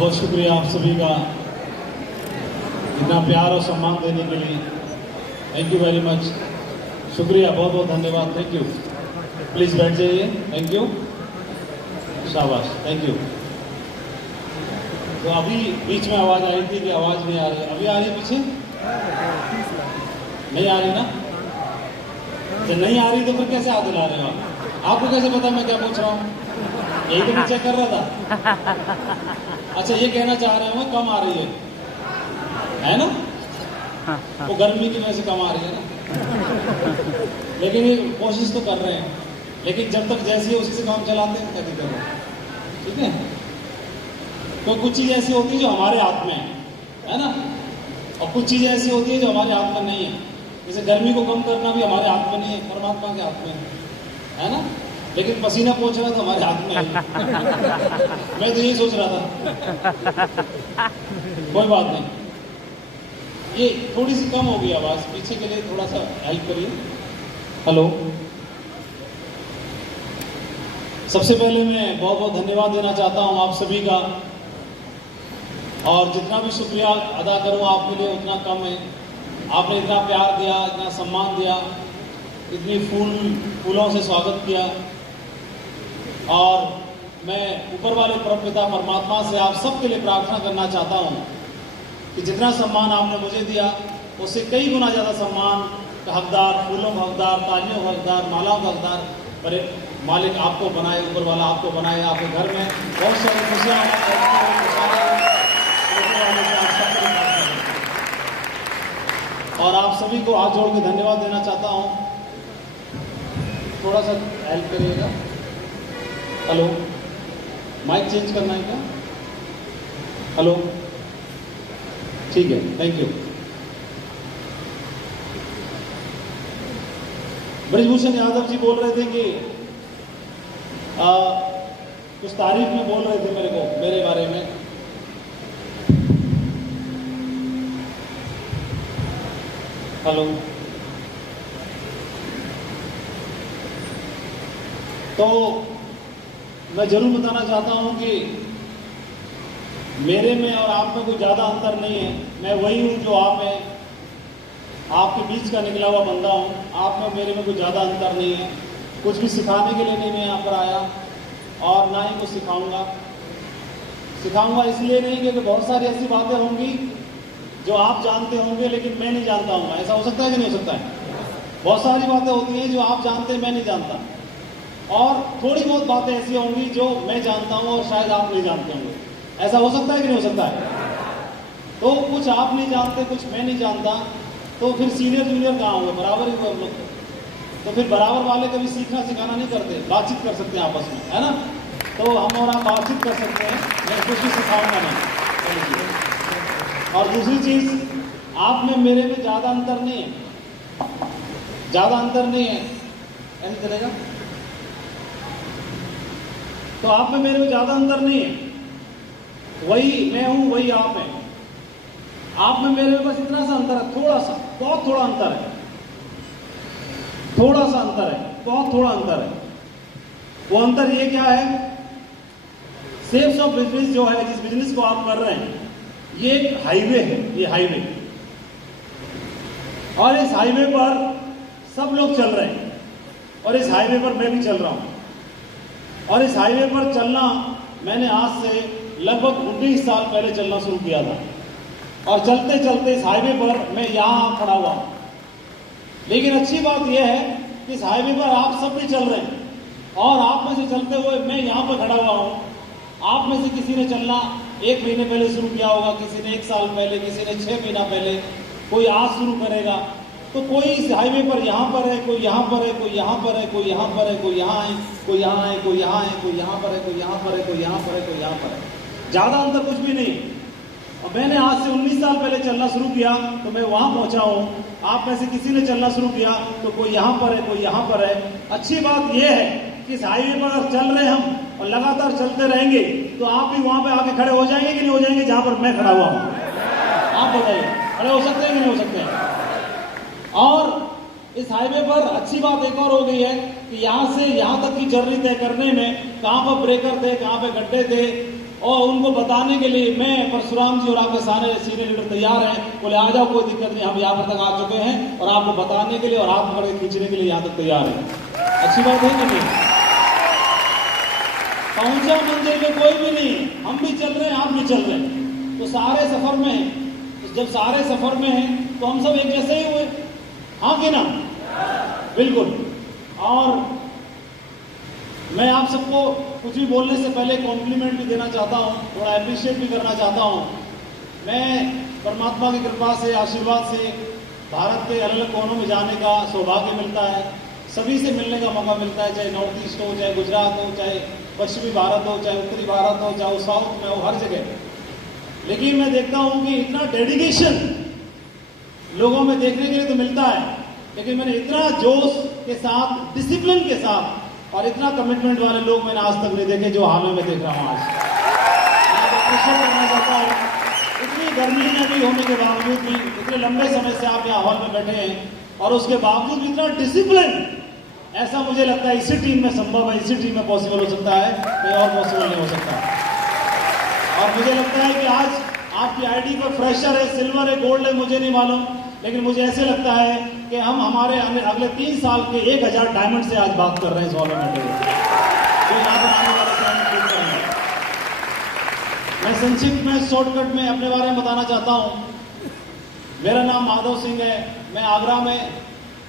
बहुत शुक्रिया आप सभी का इतना प्यार और सम्मान देने के लिए। Thank you very much. शुक्रिया, बहुत बहुत धन्यवाद। Thank you. प्लीज़ बैठ जाइए। थैंक यू, शाबाश, थैंक यू। तो अभी बीच में आवाज़ आई थी कि आवाज़ नहीं आ रही, अभी आ रही पीछे? नहीं आ रही ना? तो नहीं आ रही तो फिर कैसे हाथ हिला रहे हो आप? आपको कैसे पता मैं क्या पूछ रहा हूँ? यही तो मैं चेक कर रहा था। अच्छा, ये कहना चाह रहे हो कम आ रही है ना? वो गर्मी की वजह से कम आ रही है ना? लेकिन ये कोशिश तो कर रहे हैं, लेकिन जब तक जैसी है उसी से काम चलाते हैं, क्या दिक्कत है? ठीक है। तो कुछ चीज़ ऐसी होती है जो हमारे हाथ में है ना, और कुछ चीज़ें ऐसी होती है जो हमारे हाथ में नहीं है। जैसे गर्मी को कम करना भी हमारे हाथ में नहीं है, परमात्मा के हाथ में है ना। लेकिन पसीना पहुंच रहा था हमारे हाथ में है। मैं तो यही सोच रहा था। कोई बात नहीं, ये थोड़ी सी कम हो गई आवाज़, पीछे के लिए थोड़ा सा हेल्प करिए। हेलो, सबसे पहले मैं बहुत बहुत धन्यवाद देना चाहता हूं आप सभी का, और जितना भी शुक्रिया अदा करूं आपके लिए उतना कम है। आपने इतना प्यार दिया, इतना सम्मान दिया, इतनी फूलों से स्वागत किया, और मैं ऊपर वाले परमपिता परमात्मा से आप सबके लिए प्रार्थना करना चाहता हूं कि जितना सम्मान आपने मुझे दिया उससे कई गुना ज़्यादा सम्मान का हकदार, फूलों का हकदार, तालियों का हकदार, मालाओं का हकदार पर मालिक आपको बनाए, ऊपर वाला आपको बनाए। आपके घर में बहुत सारी खुशियाँ और आप सभी को हाथ जोड़ के धन्यवाद देना चाहता हूँ। थोड़ा सा हेल्प करिएगा। हेलो, माइक चेंज करना है क्या? हेलो, ठीक है, थैंक यू। ब्रजभूषण यादव जी बोल रहे थे कि कुछ तारीफ में बोल रहे थे मेरे बारे में। हेलो, तो मैं जरूर बताना चाहता हूं कि मेरे में और आप में कोई ज़्यादा अंतर नहीं है। मैं वही हूं जो आप हैं, आपके बीच का निकला हुआ बंदा हूं। आप में मेरे में कोई ज़्यादा अंतर नहीं है। कुछ भी सिखाने के लिए नहीं मैं यहाँ पर आया, और ना ही कुछ सिखाऊंगा। सिखाऊंगा इसलिए नहीं क्योंकि बहुत सारी ऐसी बातें होंगी जो आप जानते होंगे लेकिन मैं नहीं जानता हूँ। ऐसा हो सकता है कि नहीं हो सकता है? बहुत सारी बातें होती हैं जो आप जानते हैं मैं नहीं जानता, और थोड़ी बहुत बातें ऐसी होंगी जो मैं जानता हूँ और शायद आप नहीं जानते होंगे। ऐसा हो सकता है कि नहीं हो सकता है? तो कुछ आप नहीं जानते, कुछ मैं नहीं जानता, तो फिर सीनियर जूनियर कहाँ होंगे? बराबर ही हुए हम लोग। तो फिर बराबर वाले कभी सीखना सिखाना नहीं करते, बातचीत कर सकते हैं आपस में, है ना? तो हम और आप बातचीत कर सकते हैं, मैं कुछ भी सिखाऊंगा नहीं। और दूसरी चीज, आप में मेरे में ज़्यादा अंतर नहीं है, ज़्यादा अंतर नहीं है। ऐसे चलेगा? तो आप में मेरे में ज़्यादा अंतर नहीं है। वही मैं हूं, वही आप हैं। आप में मेरे में बस इतना सा अंतर है, थोड़ा सा, बहुत थोड़ा अंतर है, थोड़ा सा अंतर है, बहुत थोड़ा अंतर है। वो अंतर ये क्या है? सेल्स ऑफ बिजनेस जो है, जिस बिजनेस को आप कर रहे हैं, ये एक हाईवे है, ये हाईवे, और इस हाईवे पर सब लोग चल रहे हैं, और इस हाईवे पर मैं भी चल रहा हूं। और इस हाईवे पर चलना मैंने आज से लगभग 19 साल पहले चलना शुरू किया था, और चलते चलते इस हाईवे पर मैं यहाँ खड़ा हुआ हूँ। लेकिन अच्छी बात यह है कि इस हाईवे पर आप सब भी चल रहे हैं, और आप में से चलते हुए मैं यहाँ पर खड़ा हुआ हूँ। आप में से किसी ने चलना 1 महीने पहले शुरू किया होगा, किसी ने 1 साल पहले, किसी ने 6 महीना पहले, कोई आज शुरू करेगा। तो कोई इस हाईवे पर यहाँ पर है, कोई यहाँ पर है, कोई यहाँ पर है, कोई यहाँ पर है, कोई यहाँ है, कोई यहाँ है, कोई यहाँ है, कोई यहाँ पर है, कोई यहाँ पर है, कोई यहाँ पर है, कोई यहाँ पर है। ज़्यादा अंतर कुछ भी नहीं। और मैंने आज से 19 साल पहले चलना शुरू किया तो मैं वहाँ पहुँचा हूँ। आप में से किसी ने चलना शुरू किया तो कोई यहाँ पर है, कोई यहाँ पर है। अच्छी बात यह है कि इस हाईवे पर अगर चल रहे हम और लगातार चलते रहेंगे तो आप भी वहाँ पे आके खड़े हो जाएंगे कि नहीं हो जाएंगे, जहाँ पर मैं खड़ा हुआ हूँ? आप बताइए, खड़े हो सकते हैं कि नहीं हो सकते हैं? और इस हाईवे पर अच्छी बात एक और हो गई है कि यहाँ से यहाँ तक की जर्नी तय करने में कहाँ पर ब्रेकर थे, कहाँ पे गड्ढे थे, और उनको बताने के लिए मैं, परशुराम जी और आपके सारे सीनियर लीडर तैयार हैं। बोले आ जाओ, कोई दिक्कत नहीं, हम यहाँ पर तक आ चुके हैं और आपको बताने के लिए और हाथ पकड़ के खींचने के लिए यहाँ तक तैयार हैं। अच्छी बात है कि नहीं? पहुंचा मंदिर में कोई भी नहीं, हम भी चल रहे हैं, आप भी चल रहे हैं, तो सारे सफर में हैं। जब सारे सफर में हैं तो हम सब एक जैसे ही हुए, हाँ कि ना? बिल्कुल। और मैं आप सबको कुछ भी बोलने से पहले कॉम्प्लीमेंट भी देना चाहता हूँ, थोड़ा अप्रिशिएट भी करना चाहता हूँ। मैं परमात्मा की कृपा से, आशीर्वाद से भारत के अलग अलग कोनों में जाने का सौभाग्य मिलता है, सभी से मिलने का मौका मिलता है, चाहे नॉर्थ ईस्ट हो, चाहे गुजरात हो, चाहे पश्चिमी भारत हो, चाहे उत्तरी भारत हो, चाहे साउथ में हो, हर जगह। लेकिन मैं देखता हूँ कि इतना डेडिकेशन लोगों में देखने के लिए तो मिलता है, लेकिन मैंने इतना जोश के साथ, डिसिप्लिन के साथ और इतना कमिटमेंट वाले लोग मैंने आज तक नहीं देखे जो हाल में मैं देख रहा हूँ। आज मैं अप्रिशिएट करना चाहता हूँ, इतनी गर्मी में भी होने के बावजूद भी, इतने लंबे समय से आप यहाँ हॉल में बैठे हैं और उसके बावजूद भी इतना डिसिप्लिन, ऐसा मुझे लगता है इसी टीम में संभव है, इसी टीम में पॉसिबल हो सकता है, कहीं और पॉसिबल नहीं हो सकता। और मुझे लगता है कि आज आपकी आईडी पर फ्रेशर है, सिल्वर है, गोल्ड है, मुझे नहीं मालूम, लेकिन मुझे ऐसे लगता है कि हम हमारे अगले 3 साल के 1000 डायमंड से आज बात कर रहे हैं इस हॉल में। तो यहाँ पर आने वाले मैं संक्षिप्त में, शॉर्टकट में अपने बारे में बताना चाहता हूँ। मेरा नाम माधव सिंह है, मैं आगरा में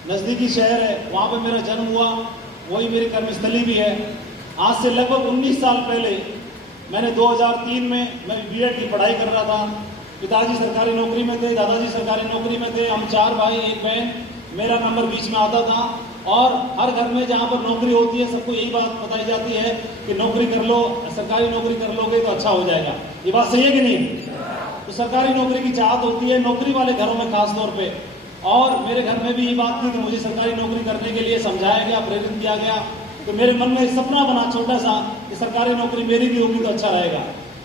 नज़दीकी शहर है, वहाँ पे मेरा जन्म हुआ, वही मेरी कर्मस्थली भी है। आज से लगभग 19 साल पहले मैंने 2003 में मैं बीएड की पढ़ाई कर रहा था। पिताजी सरकारी नौकरी में थे, दादाजी सरकारी नौकरी में थे, हम 4 भाई 1 बहन, मेरा नंबर बीच में आता था। और हर घर में जहाँ पर नौकरी होती है सबको यही बात बताई जाती है कि नौकरी कर लो, सरकारी नौकरी कर लोगे तो अच्छा हो जाएगा। ये बात सही है कि नहीं? तो सरकारी नौकरी की चाहत होती है, नौकरी वाले घरों में खास तौर पे। और मेरे घर में भी ये बात थी कि मुझे सरकारी नौकरी करने के लिए समझाया गया, प्रेरित किया गया। तो मेरे मन में एक सपना बना छोटा सा कि सरकारी नौकरी मेरी भी होगी तो अच्छा रहेगा।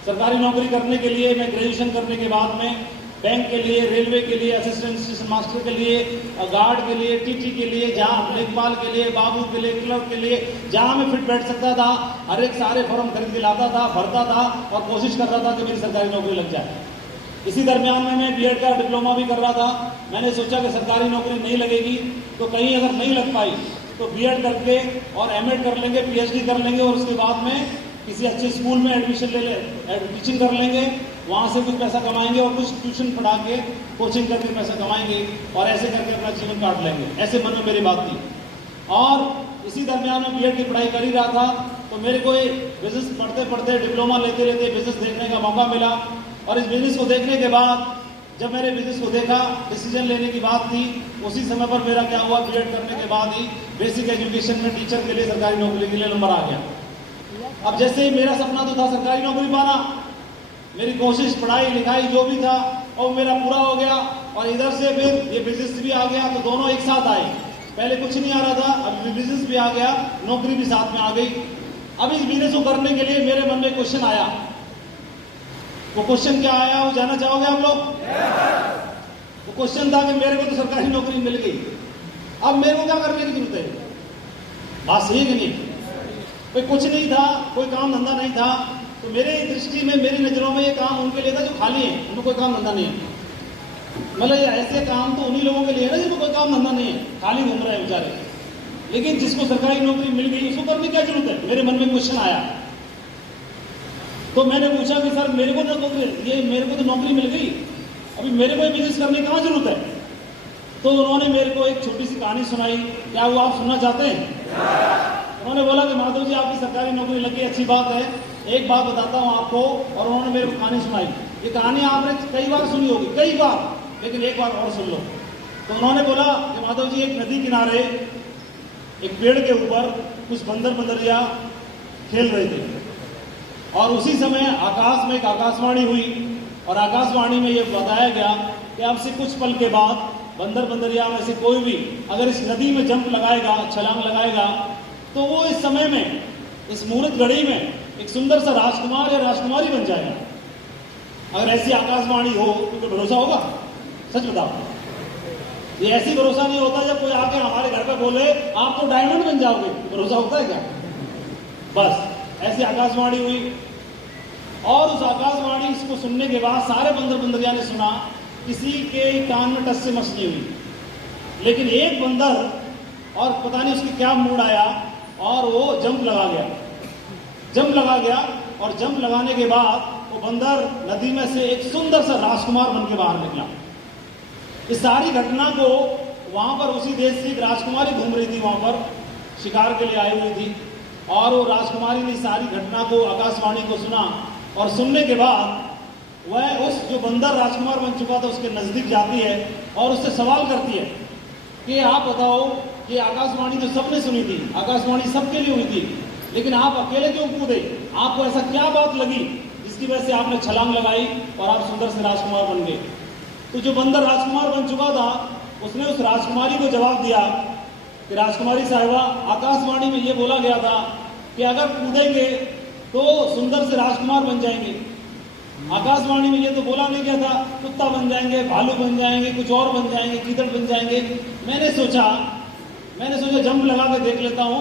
सरकारी नौकरी करने के लिए मैं ग्रेजुएशन करने के बाद में बैंक के लिए, रेलवे के लिए, असिस्टेंट स्टेशन मास्टर के लिए, गार्ड के लिए, टीटी के लिए, जहाँ लेखपाल के लिए, बाबू के लिए, क्लर्क के लिए, जहाँ मैं फिट बैठ सकता था, हर एक सारे फॉर्म खरीद के लाता था, भरता था और कोशिश कर रहा था कि मेरी सरकारी नौकरी लग जाए। इसी दरमियान में मैं बीएड का डिप्लोमा भी कर रहा था। मैंने सोचा कि सरकारी नौकरी नहीं लगेगी तो कहीं अगर नहीं लग पाई तो बीएड करके और एमएड कर लेंगे, पीएचडी कर लेंगे और उसके बाद में किसी अच्छे स्कूल में एडमिशन ले टीचिंग कर लेंगे, वहाँ से कुछ पैसा कमाएंगे और कुछ ट्यूशन पढ़ा के कोचिंग करके पैसा कमाएंगे और ऐसे करके अपना जीवन काट लेंगे। ऐसे मन में मेरी बात थी। और इसी दरमियान में बीएड की पढ़ाई कर ही रहा था तो मेरे को बिजनेस पढ़ते पढ़ते, डिप्लोमा लेते लेते बिजनेस देखने का मौका मिला। और इस बिजनेस को देखने के बाद जब मैंने बिजनेस को देखा, डिसीजन लेने की बात थी, उसी समय पर मेरा क्या हुआ, बीएड करने के बाद ही बेसिक एजुकेशन में टीचर के लिए सरकारी नौकरी के लिए नंबर आ गया। अब जैसे ही मेरा सपना तो था सरकारी नौकरी पाना, मेरी कोशिश, पढ़ाई लिखाई जो भी था और मेरा पूरा हो गया। और इधर से फिर ये बिजनेस भी आ गया, तो दोनों एक साथ आए। पहले कुछ नहीं आ रहा था, अब बिजनेस भी आ गया, नौकरी भी साथ में आ गई। अब इस बिजनेस को करने के लिए मेरे मन में क्वेश्चन आया। वो क्वेश्चन क्या आया, वो जानना चाहोगे आप लोग? वो क्वेश्चन था कि मेरे को तो सरकारी नौकरी मिल गई, अब मेरे को क्या करने की जरूरत है? बात सही है कि नहीं? कोई कुछ नहीं था, कोई काम धंधा नहीं था, तो मेरे दृष्टि में, मेरी नजरों में ये काम उनके लिए था जो खाली है, उनको कोई काम धंधा नहीं है। मतलब ऐसे काम तो उन्हीं लोगों के लिए है ना जिनको कोई काम धंधा नहीं है, खाली घूम रहे हैं बेचारे। लेकिन जिसको सरकारी नौकरी मिल गई उसको करने की क्या जरूरत है? मेरे मन में क्वेश्चन आया। तो मैंने पूछा कि सर मेरे को तो नौकरी मिल गई, अभी मेरे को बिजनेस करने की कहाँ जरूरत है? तो उन्होंने मेरे को एक छोटी सी कहानी सुनाई। क्या वो आप सुनना चाहते हैं? उन्होंने बोला कि माधव जी आपकी सरकारी नौकरी लगी, अच्छी बात है, एक बात बताता हूँ आपको। और उन्होंने मेरे को कहानी सुनाई। ये कहानी आपने कई बार सुनी होगी, कई बार, लेकिन एक बार और सुन लो। तो उन्होंने बोला कि माधव जी एक नदी किनारे एक पेड़ के ऊपर कुछ बंदरिया खेल रहे थे और उसी समय आकाश में एक आकाशवाणी हुई और आकाशवाणी में यह बताया गया कि अब से कुछ पल के बाद बंदरिया में से कोई भी अगर इस नदी में जंप लगाएगा, छलांग लगाएगा, तो वो इस समय में, इस मुहूर्त घड़ी में एक सुंदर सा राजकुमार या राजकुमारी बन जाएगा। अगर ऐसी आकाशवाणी हो तो भरोसा होगा? सच बताओ, ये ऐसी भरोसा नहीं होता जब कोई आके हमारे घर पे बोले आप तो डायमंड बन जाओगे, भरोसा होता है क्या? बस ऐसी आकाशवाणी हुई। और उस आकाशवाणी इसको सुनने के बाद सारे बंदर बंदरिया ने सुना, किसी के कान में टस से मस नहीं हुई, लेकिन एक बंदर और पता नहीं उसकी क्या मूड आया और वो जंप लगा गया और जंप लगाने के बाद वो बंदर नदी में से एक सुंदर सा राजकुमार बन के बाहर निकला। इस सारी घटना को वहां पर उसी देश से एक राजकुमारी घूम रही थी, वहां पर शिकार के लिए आई हुई थी, और वो राजकुमारी ने सारी घटना को आकाशवाणी को सुना और सुनने के बाद वह उस जो बंदर राजकुमार बन चुका था उसके नजदीक जाती है और उससे सवाल करती है कि आप बताओ कि आकाशवाणी तो सबने सुनी थी, आकाशवाणी सबके लिए हुई थी, लेकिन आप अकेले क्यों कूदे? आपको ऐसा क्या बात लगी जिसकी वजह से आपने छलांग लगाई और आप सुंदर से राजकुमार बन गए? तो जो बंदर राजकुमार बन चुका था उसने उस राजकुमारी को जवाब दिया कि राजकुमारी साहिबा, आकाशवाणी में ये बोला गया था कि अगर कूदेंगे तो सुंदर से राजकुमार बन जाएंगे। आकाशवाणी में ये तो बोला नहीं गया था कुत्ता बन जाएंगे, भालू बन जाएंगे, कुछ और बन जाएंगे, गीदड़ बन जाएंगे। मैंने सोचा जंप लगा के देख लेता हूं,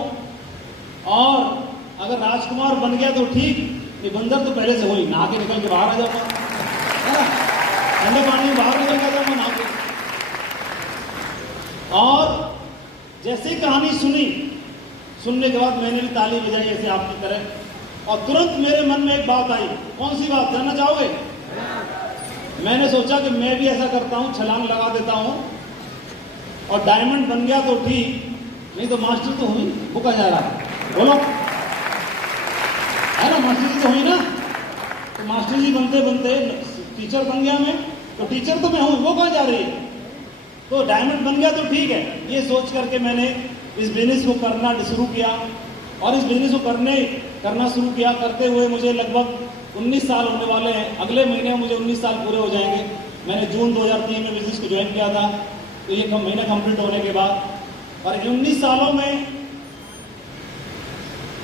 और अगर राजकुमार बन गया तो ठीक, ये बंदर तो पहले से हुई, नहा के निकल के बाहर आ जाऊंगा, है ना, ठंडे पानी में बाहर निकल जाऊंगा नहा के। और जैसे ही कहानी सुनने के बाद मैंने भी ताली बजाई ऐसे आपकी तरह, और तुरंत मेरे मन में एक बात आई। कौन सी बात जानना चाहोगे? मैंने सोचा कि मैं भी ऐसा करता हूं, छलांग लगा देता हूं, और डायमंड बन गया तो ठीक, नहीं तो मास्टर तो हुई, वो कहा जा रहा है, बोलो, है ना, मास्टर जी तो हुई ना, तो मास्टर जी बनते बनते टीचर बन गया मैं, तो टीचर तो मैं हूं, वो कहा जा रही है, तो डायमंड बन गया तो ठीक है। ये सोच करके मैंने इस बिजनेस को करना शुरू किया, और इस बिजनेस को करना शुरू किया। करते हुए मुझे लगभग 19 साल होने वाले हैं, अगले महीने मुझे 19 साल पूरे हो जाएंगे। मैंने जून 2003 में बिजनेस को ज्वाइन किया था, तो ये महीना कंप्लीट होने के बाद, और 19 सालों में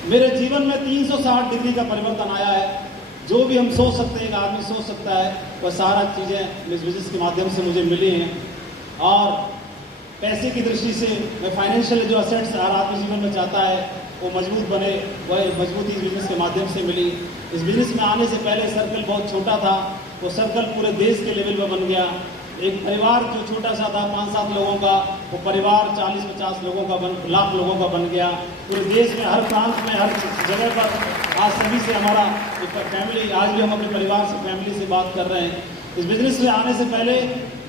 मेरे जीवन में 360 डिग्री का परिवर्तन आया है। जो भी हम सोच सकते हैं, एक आदमी सोच सकता है, वह सारा चीज़ें इस बिजनेस के माध्यम से मुझे मिली हैं। और पैसे की दृष्टि से मैं फाइनेंशियल जो असेट्स हर आदमी जीवन में चाहता है वो मजबूत बने, वह मजबूती इस बिजनेस के माध्यम से मिली। इस बिजनेस में आने से पहले सर्कल बहुत छोटा था, वो सर्कल पूरे देश के लेवल पर बन गया। एक परिवार जो छोटा सा था 5-7 लोगों का, वो परिवार 40-50 लोगों का लाख लोगों का बन गया। पूरे देश में हर प्रांत में हर जगह पर आज सभी से हमारा एक फैमिली, आज भी हम अपने परिवार से फैमिली से बात कर रहे हैं। इस बिजनेस में आने से पहले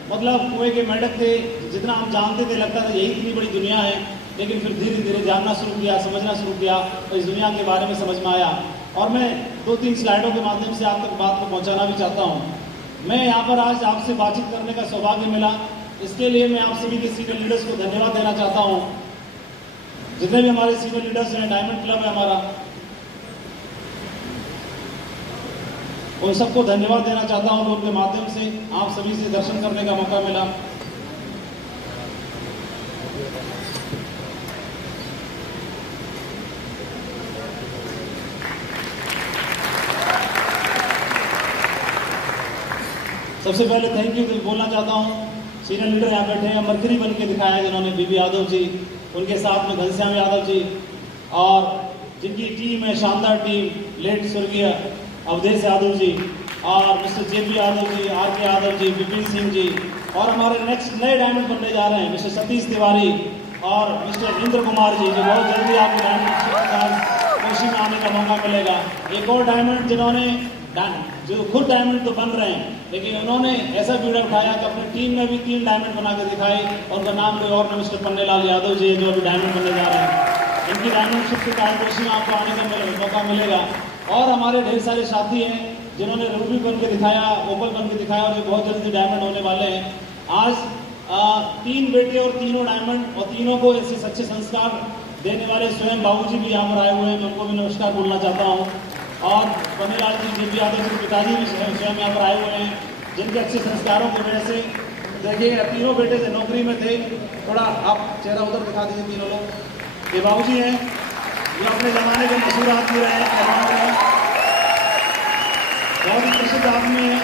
मतलब कुएं के मेंढक थे, जितना हम जानते थे लगता था यही इतनी बड़ी दुनिया है, लेकिन फिर धीरे धीरे जानना शुरू किया, समझना शुरू किया, तो इस दुनिया के बारे में समझ में आया। और मैं 2-3 स्लाइडों के माध्यम से आप तक बात को पहुंचाना भी चाहता हूं। मैं यहाँ पर आज आपसे बातचीत करने का सौभाग्य मिला, इसके लिए मैं आप सभी के सीनियर लीडर्स को धन्यवाद देना चाहता हूँ। जितने भी हमारे सीनियर लीडर्स हैं, डायमंड क्लब है हमारा, उन सबको धन्यवाद देना चाहता हूँ। उनके माध्यम से आप सभी से दर्शन करने का मौका मिला। सबसे पहले थैंक यू बोलना चाहता हूँ सीनियर लीडर यहाँ बैठे हैं, मरकरी बन के दिखाया जिन्होंने, बीबी यादव जी, उनके साथ में घनश्याम यादव जी, और जिनकी टीम है शानदार टीम, लेट स्वर्गीय अवधेश यादव जी, और mister JP Yadav ji, R K. Yadav ji, Vipin Singh ji, और हमारे नेक्स्ट नए डायमंड बनने जा रहे हैं मिस्टर सतीश तिवारी और मिस्टर इंद्र कुमार जी, जो बहुत जल्दी आपको डायमंड कोशी में आने का मौका मिलेगा। एक और डायमंड जिन्होंने जो खुद डायमंड तो बन रहे हैं, लेकिन उन्होंने ऐसा बीड़ा उठाया कि अपनी टीम में भी 3 डायमंड बना के दिखाए, और उनका नाम कोई और मिस्टर पन्नेलाल यादव जी, जो अभी डायमंड बनने जा रहे हैं। इनकी डायमंडशिप के कारण कोशी में आपको आने का मौका मिलेगा। और हमारे ढेर सारे साथी हैं जिन्होंने रूबी बन के दिखाया, ओपल बन के दिखाया, और जो बहुत जल्दी डायमंड होने वाले हैं। आज 3 बेटे और तीनों डायमंड, और तीनों को ऐसे सच्चे संस्कार देने वाले स्वयं बाबूजी भी यहाँ पर आए हुए हैं, मैं उनको भी नमस्कार बोलना चाहता हूँ। और पन्नेलाल जी, जेपी यादव जी के पिताजी भी स्वयं यहाँ पर आए हुए हैं, जिनके अच्छे संस्कारों की वजह से देखिए तीनों बेटे से नौकरी में थे। थोड़ा आप चेहरा उधर दिखा दीजिए तीनों लोग। ये बाबूजी हैं, ये अपने जमाने के मशहूर आदमी रहे हैं, बहुत ही प्रसिद्ध आदमी है,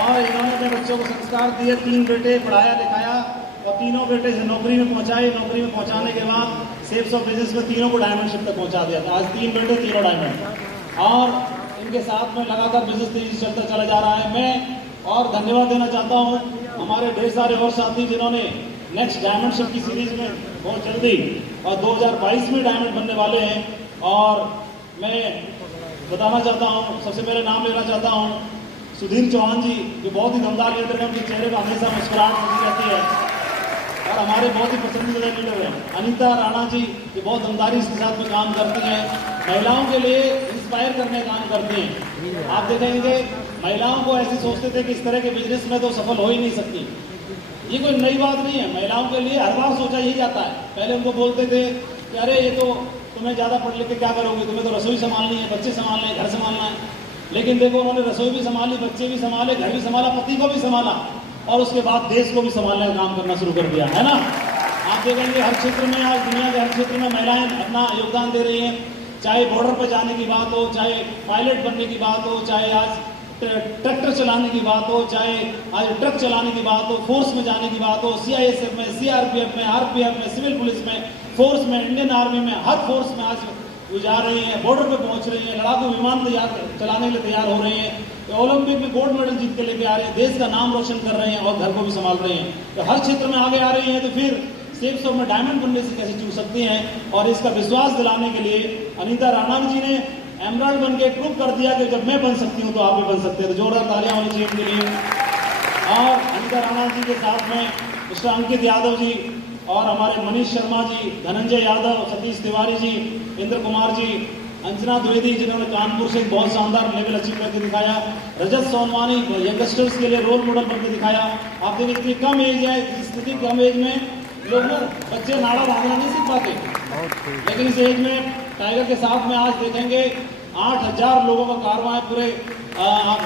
और इन्होंने अपने बच्चों को संस्कार दिए। 3 बेटे पढ़ाया लिखाया, और तीनों बेटे से नौकरी में पहुंचाए। नौकरी में पहुंचाने के बाद सेल्स ऑफ बिजनेस में तीनों को डायमंडशिप तक पहुंचा दिया था। आज 3 बेटे 3 डायमंड। और इनके साथ में लगातार बिजनेस तेजी से चलता चला जा रहा है। मैं और धन्यवाद देना चाहता हूँ हमारे ढेर सारे और साथी जिन्होंने नेक्स्ट डायमंड शिप की सीरीज में बहुत जल्दी और 2022 में डायमंड बनने वाले हैं। और मैं बताना चाहता हूँ, सबसे पहले नाम लेना चाहता हूँ सुधीर चौहान जी, जो बहुत ही दमदार लीडर है, उनके चेहरे पर हमेशा मुस्कुराहट बनी रहती है और हमारे बहुत ही पसंदीदा लीडर हैं। अनीता राणा जी, जो बहुत दमदारी के साथ में काम करती हैं, महिलाओं के लिए इंस्पायर करने का काम करती हैं। आप देखेंगे महिलाओं को ऐसे सोचते थे कि इस तरह के बिजनेस में तो सफल हो ही नहीं सकती। ये कोई नई बात नहीं है, महिलाओं के लिए हर बार सोचा ही जाता है। पहले उनको बोलते थे कि अरे ये तो तुम्हें ज़्यादा पढ़ लिख के क्या करोगे, तुम्हें तो रसोई संभालनी है, बच्चे संभालने हैं, घर संभालना है। लेकिन देखो उन्होंने रसोई भी संभाली, बच्चे भी संभाले, घर भी संभाला, पति को भी संभाला और उसके बाद देश को भी संभालने का काम करना शुरू कर दिया, है ना। आप देखेंगे हर क्षेत्र में, आज दुनिया के हर क्षेत्र में महिलाएं अपना योगदान दे रही हैं। चाहे बॉर्डर पर जाने की बात हो, चाहे पायलट बनने की बात हो, चाहे आज ट्रैक्टर चलाने की बात हो, चाहे आज ट्रक चलाने की बात हो, फोर्स में जाने की बात हो, CISF में, CRPF में, RPF में, सिविल पुलिस में, फोर्स में, इंडियन आर्मी में, हर फोर्स में आज वो जा रही हैं, बॉर्डर पे पहुंच रही हैं, लड़ाकू विमान चलाने के लिए तैयार हो रही हैं, ओलंपिक में गोल्ड मेडल जीत के लेके आ रहे हैं, देश का नाम रोशन कर रहे हैं और घर को भी संभाल रहे हैं। तो हर क्षेत्र में आगे आ रही हैं, तो फिर सेफ शॉप में डायमंड बनने से कैसे चूक सकती हैं। और इसका विश्वास दिलाने के लिए अनीता राणा जी ने एमराल्ड बन के प्रूव कर दिया कि जब मैं बन सकती हूँ तो आप भी बन सकते हैं। तो जोरदार तालियां होनी चाहिए इनके लिए। और अनीता राणा जी के साथ में मिस्टर अंकित यादव जी और हमारे मनीष शर्मा जी, धनंजय यादव, सतीश तिवारी जी, इंद्र कुमार जी, अंजना द्विवेदी, जिन्होंने कानपुर से एक बहुत शानदार लेवल अचीव करके दिखाया, रजत सोनवानी यंगस्टर्स के लिए रोल मॉडल बनकर दिखाया। आप देखिए इतनी कम एज है, इतनी कम एज में लोग बच्चे नाड़ा बांधना नहीं सीख पाते, लेकिन इस एज में टाइगर के साथ में आज देखेंगे 8000 लोगों का कारवां है पूरे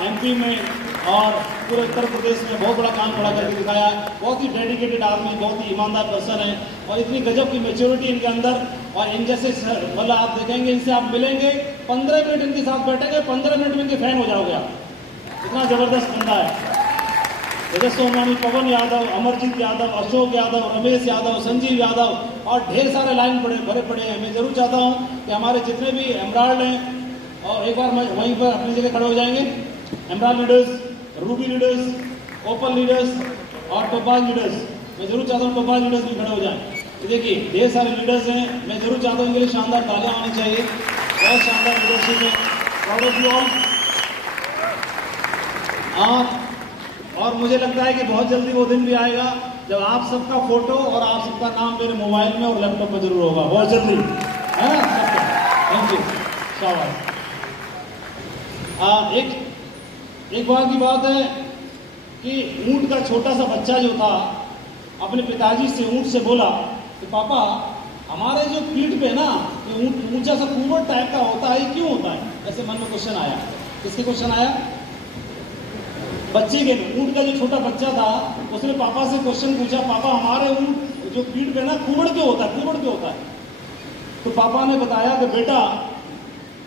MP में और पूरे उत्तर प्रदेश में बहुत बड़ा काम खड़ा करके दिखाया। बहुत ही डेडिकेटेड आदमी, बहुत ही ईमानदार पर्सन है और इतनी गजब की मैच्योरिटी इनके अंदर। और इन जैसे मतलब आप देखेंगे, इनसे आप मिलेंगे, 15 मिनट इनके साथ बैठेंगे, 15 मिनट में इनके फैन हो जाओगे आप, इतना जबरदस्त बंदा है। रजत सोनवानी, पवन यादव, अमरजीत यादव, अशोक यादव, रमेश यादव, संजीव यादव और ढेर सारे लाइन भरे पड़े हैं। मैं जरूर चाहता हूँ कि हमारे जितने भी एमराल्ड हैं, और एक बार वहीं पर अपनी जगह खड़े हो जाएंगे, एमराल्ड लीडर्स, रूबी लीडर्स, ओपल लीडर्स और टोपाज लीडर्स, मैं जरूर चाहता हूँ टोपाज लीडर्स भी खड़े हो जाएं। तो देखिए ढेर सारे लीडर्स हैं, मैं जरूर चाहता हूँ इनके लिए शानदार तालियां होनी चाहिए। बहुत शानदार लीडरशिप है, प्राउड ऑफ यू ऑल। और मुझे लगता है कि बहुत जल्दी वो दिन भी आएगा जब आप सबका फोटो और आप सबका नाम मेरे मोबाइल में और लैपटॉप में जरूर होगा, बहुत जल्दी, है ना। थैंक यू, शाबाश। एक बार की बात है कि ऊंट का छोटा सा बच्चा जो था अपने पिताजी से ऊंट से बोला कि पापा हमारे जो पीठ पे ना ये ऊंचा सा कुंवर टाइप का होता है, क्यों होता है? ऐसे मन में क्वेश्चन आया। किसके क्वेश्चन आया? बच्चे के। ऊंट का जो छोटा बच्चा था उसने पापा से क्वेश्चन पूछा, पापा हमारे ऊंट जो पीठ पे ना कुंवर क्यों होता है, कुंवर क्यों होता है? तो पापा ने बताया कि बेटा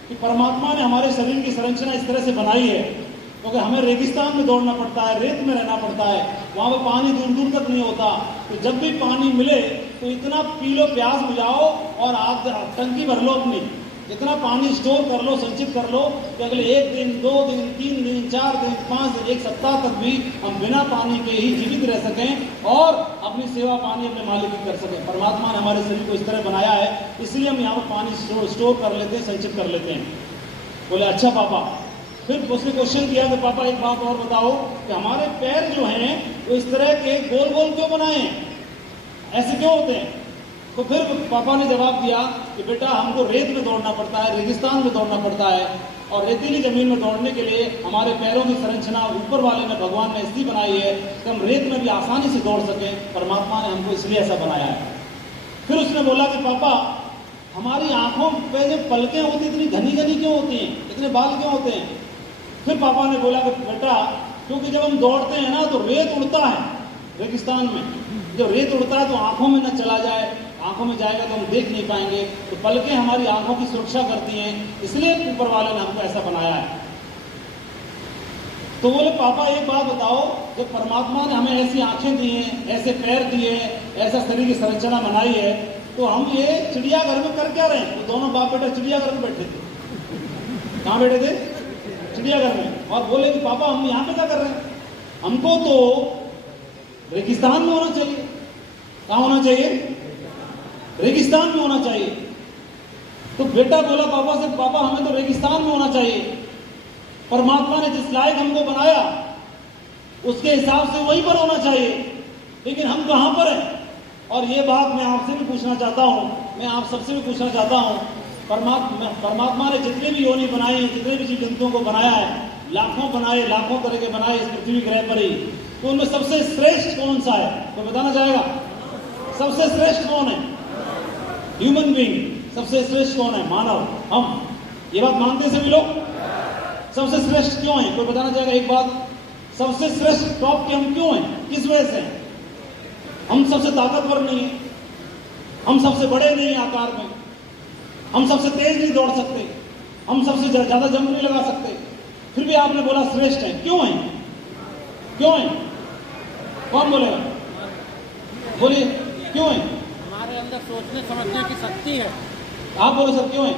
कि परमात्मा ने हमारे शरीर की संरचना इस तरह से बनाई है क्योंकि हमें रेगिस्तान में दौड़ना पड़ता है, रेत में रहना पड़ता है, वहाँ पर पानी दूर दूर तक नहीं होता। तो जब भी पानी मिले तो इतना पी लो, प्यास बुझाओ और आप टंकी भर लो अपनी, इतना पानी स्टोर कर लो, संचित कर लो कि अगले 1 दिन, 2 दिन, 3 दिन, 4 दिन, 5 दिन, 1 सप्ताह तक भी हम बिना पानी के ही जीवित रह सकें और अपनी सेवा पानी अपने मालिक की कर सकें। परमात्मा ने हमारे शरीर को इस तरह बनाया है, इसलिए हम यहाँ पर पानी स्टोर कर लेते हैं, संचित कर लेते हैं। बोले अच्छा पापा। फिर उसने क्वेश्चन किया कि पापा एक बात और बताओ कि हमारे पैर जो हैं वो इस तरह के गोल गोल क्यों बनाए हैं, ऐसे क्यों होते हैं? तो फिर पापा ने जवाब दिया कि बेटा हमको रेत में दौड़ना पड़ता है, रेगिस्तान में दौड़ना पड़ता है और रेतीली जमीन में दौड़ने के लिए हमारे पैरों की संरचना ऊपर वाले ने, भगवान ने ऐसी बनाई है कि हम रेत में भी आसानी से दौड़ सकें। परमात्मा ने हमको इसलिए ऐसा बनाया है। फिर उसने बोला कि पापा हमारी आंखों पे जो पलकें होती इतनी घनी घनी क्यों होती हैं, इतने बाल क्यों होते हैं? फिर पापा ने बोला कि बेटा क्योंकि जब हम दौड़ते हैं ना तो रेत उड़ता है रेगिस्तान में, जब रेत उड़ता है तो आंखों में न चला जाए, आंखों में जाएगा तो हम देख नहीं पाएंगे, तो पलकें हमारी आंखों की सुरक्षा करती हैं, इसलिए ऊपर वाले ने हमको ऐसा बनाया है। तो बोले पापा एक बात बताओ, जब परमात्मा ने हमें ऐसी आंखें दी हैं, ऐसे पैर दिए हैं, ऐसा शरीर की संरचना बनाई है, तो हम ये चिड़ियाघर में कर क्या रहे हैं? तो दोनों बाप बेटा चिड़ियाघर में बैठे थे। कहाँ बैठे थे? चिड़ियाघर में और बोले कि पापा हम यहाँ पे क्या कर रहे हैं, हमको तो रेगिस्तान में होना चाहिए। कहाँ होना चाहिए? रेगिस्तान में होना चाहिए। तो बेटा बोला पापा से, पापा हमें तो रेगिस्तान में होना चाहिए। परमात्मा ने जिस लायक हमको बनाया उसके हिसाब से वहीं पर होना चाहिए, लेकिन हम कहाँ पर हैं? और ये बात मैं आपसे भी पूछना चाहता हूँ, मैं आप सबसे भी पूछना चाहता हूँ, परमात्मा ने जितने भी योनि बनाई हैं, जितने भी जीव जंतुओं को बनाया है, लाखों बनाए, लाखों तरह के बनाए इस पृथ्वी ग्रह पर ही, तो उनमें सबसे श्रेष्ठ कौन सा है? तो बताना चाहेगा? सबसे श्रेष्ठ कौन है? Human being. सबसे श्रेष्ठ कौन है? मानव। हम ये बात मानते हैं सभी लोग? सबसे श्रेष्ठ क्यों है? कोई बताना चाहेगा एक बात? सबसे श्रेष्ठ टॉप के हम क्यों हैं? किस वजह से? हम सबसे ताकतवर नहीं है, हम सबसे बड़े नहीं हैं आकार में, हम सबसे तेज नहीं दौड़ सकते, हम सबसे ज्यादा जंप नहीं लगा सकते, फिर भी आपने बोला श्रेष्ठ है। क्यों है? क्यों है? कौन बोलेगा? बोलिए क्यों है? हमारे अंदर सोचने समझने की शक्ति है। आप बोलो सर क्यों है?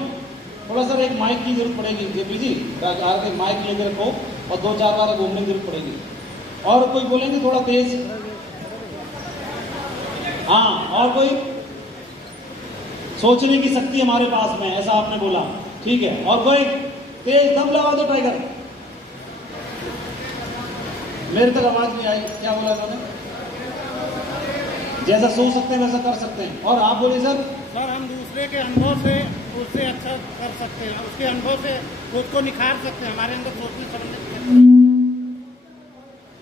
थोड़ा सर एक माइक की जरूरत पड़ेगी जेपी जी, आगे माइक लेकर रखो और 2-4 बार घूमने की जरूरत पड़ेगी। और कोई बोलेंगे थोड़ा तेज? हाँ, और कोई? सोचने की शक्ति हमारे पास में, ऐसा आपने बोला, ठीक है। और कोई? तेज दम लगा दो टाइगर। मेरे तक आवाज नहीं आई, क्या बोला उन्होंने? जैसा सोच सकते हैं वैसा कर सकते हैं। और आप बोलिए सर। सर हम दूसरे के अनुभव से उससे अच्छा कर सकते हैं, उसके अनुभव से खुद को निखार सकते हैं। हमारे अंदर सोचने समझने की शक्ति।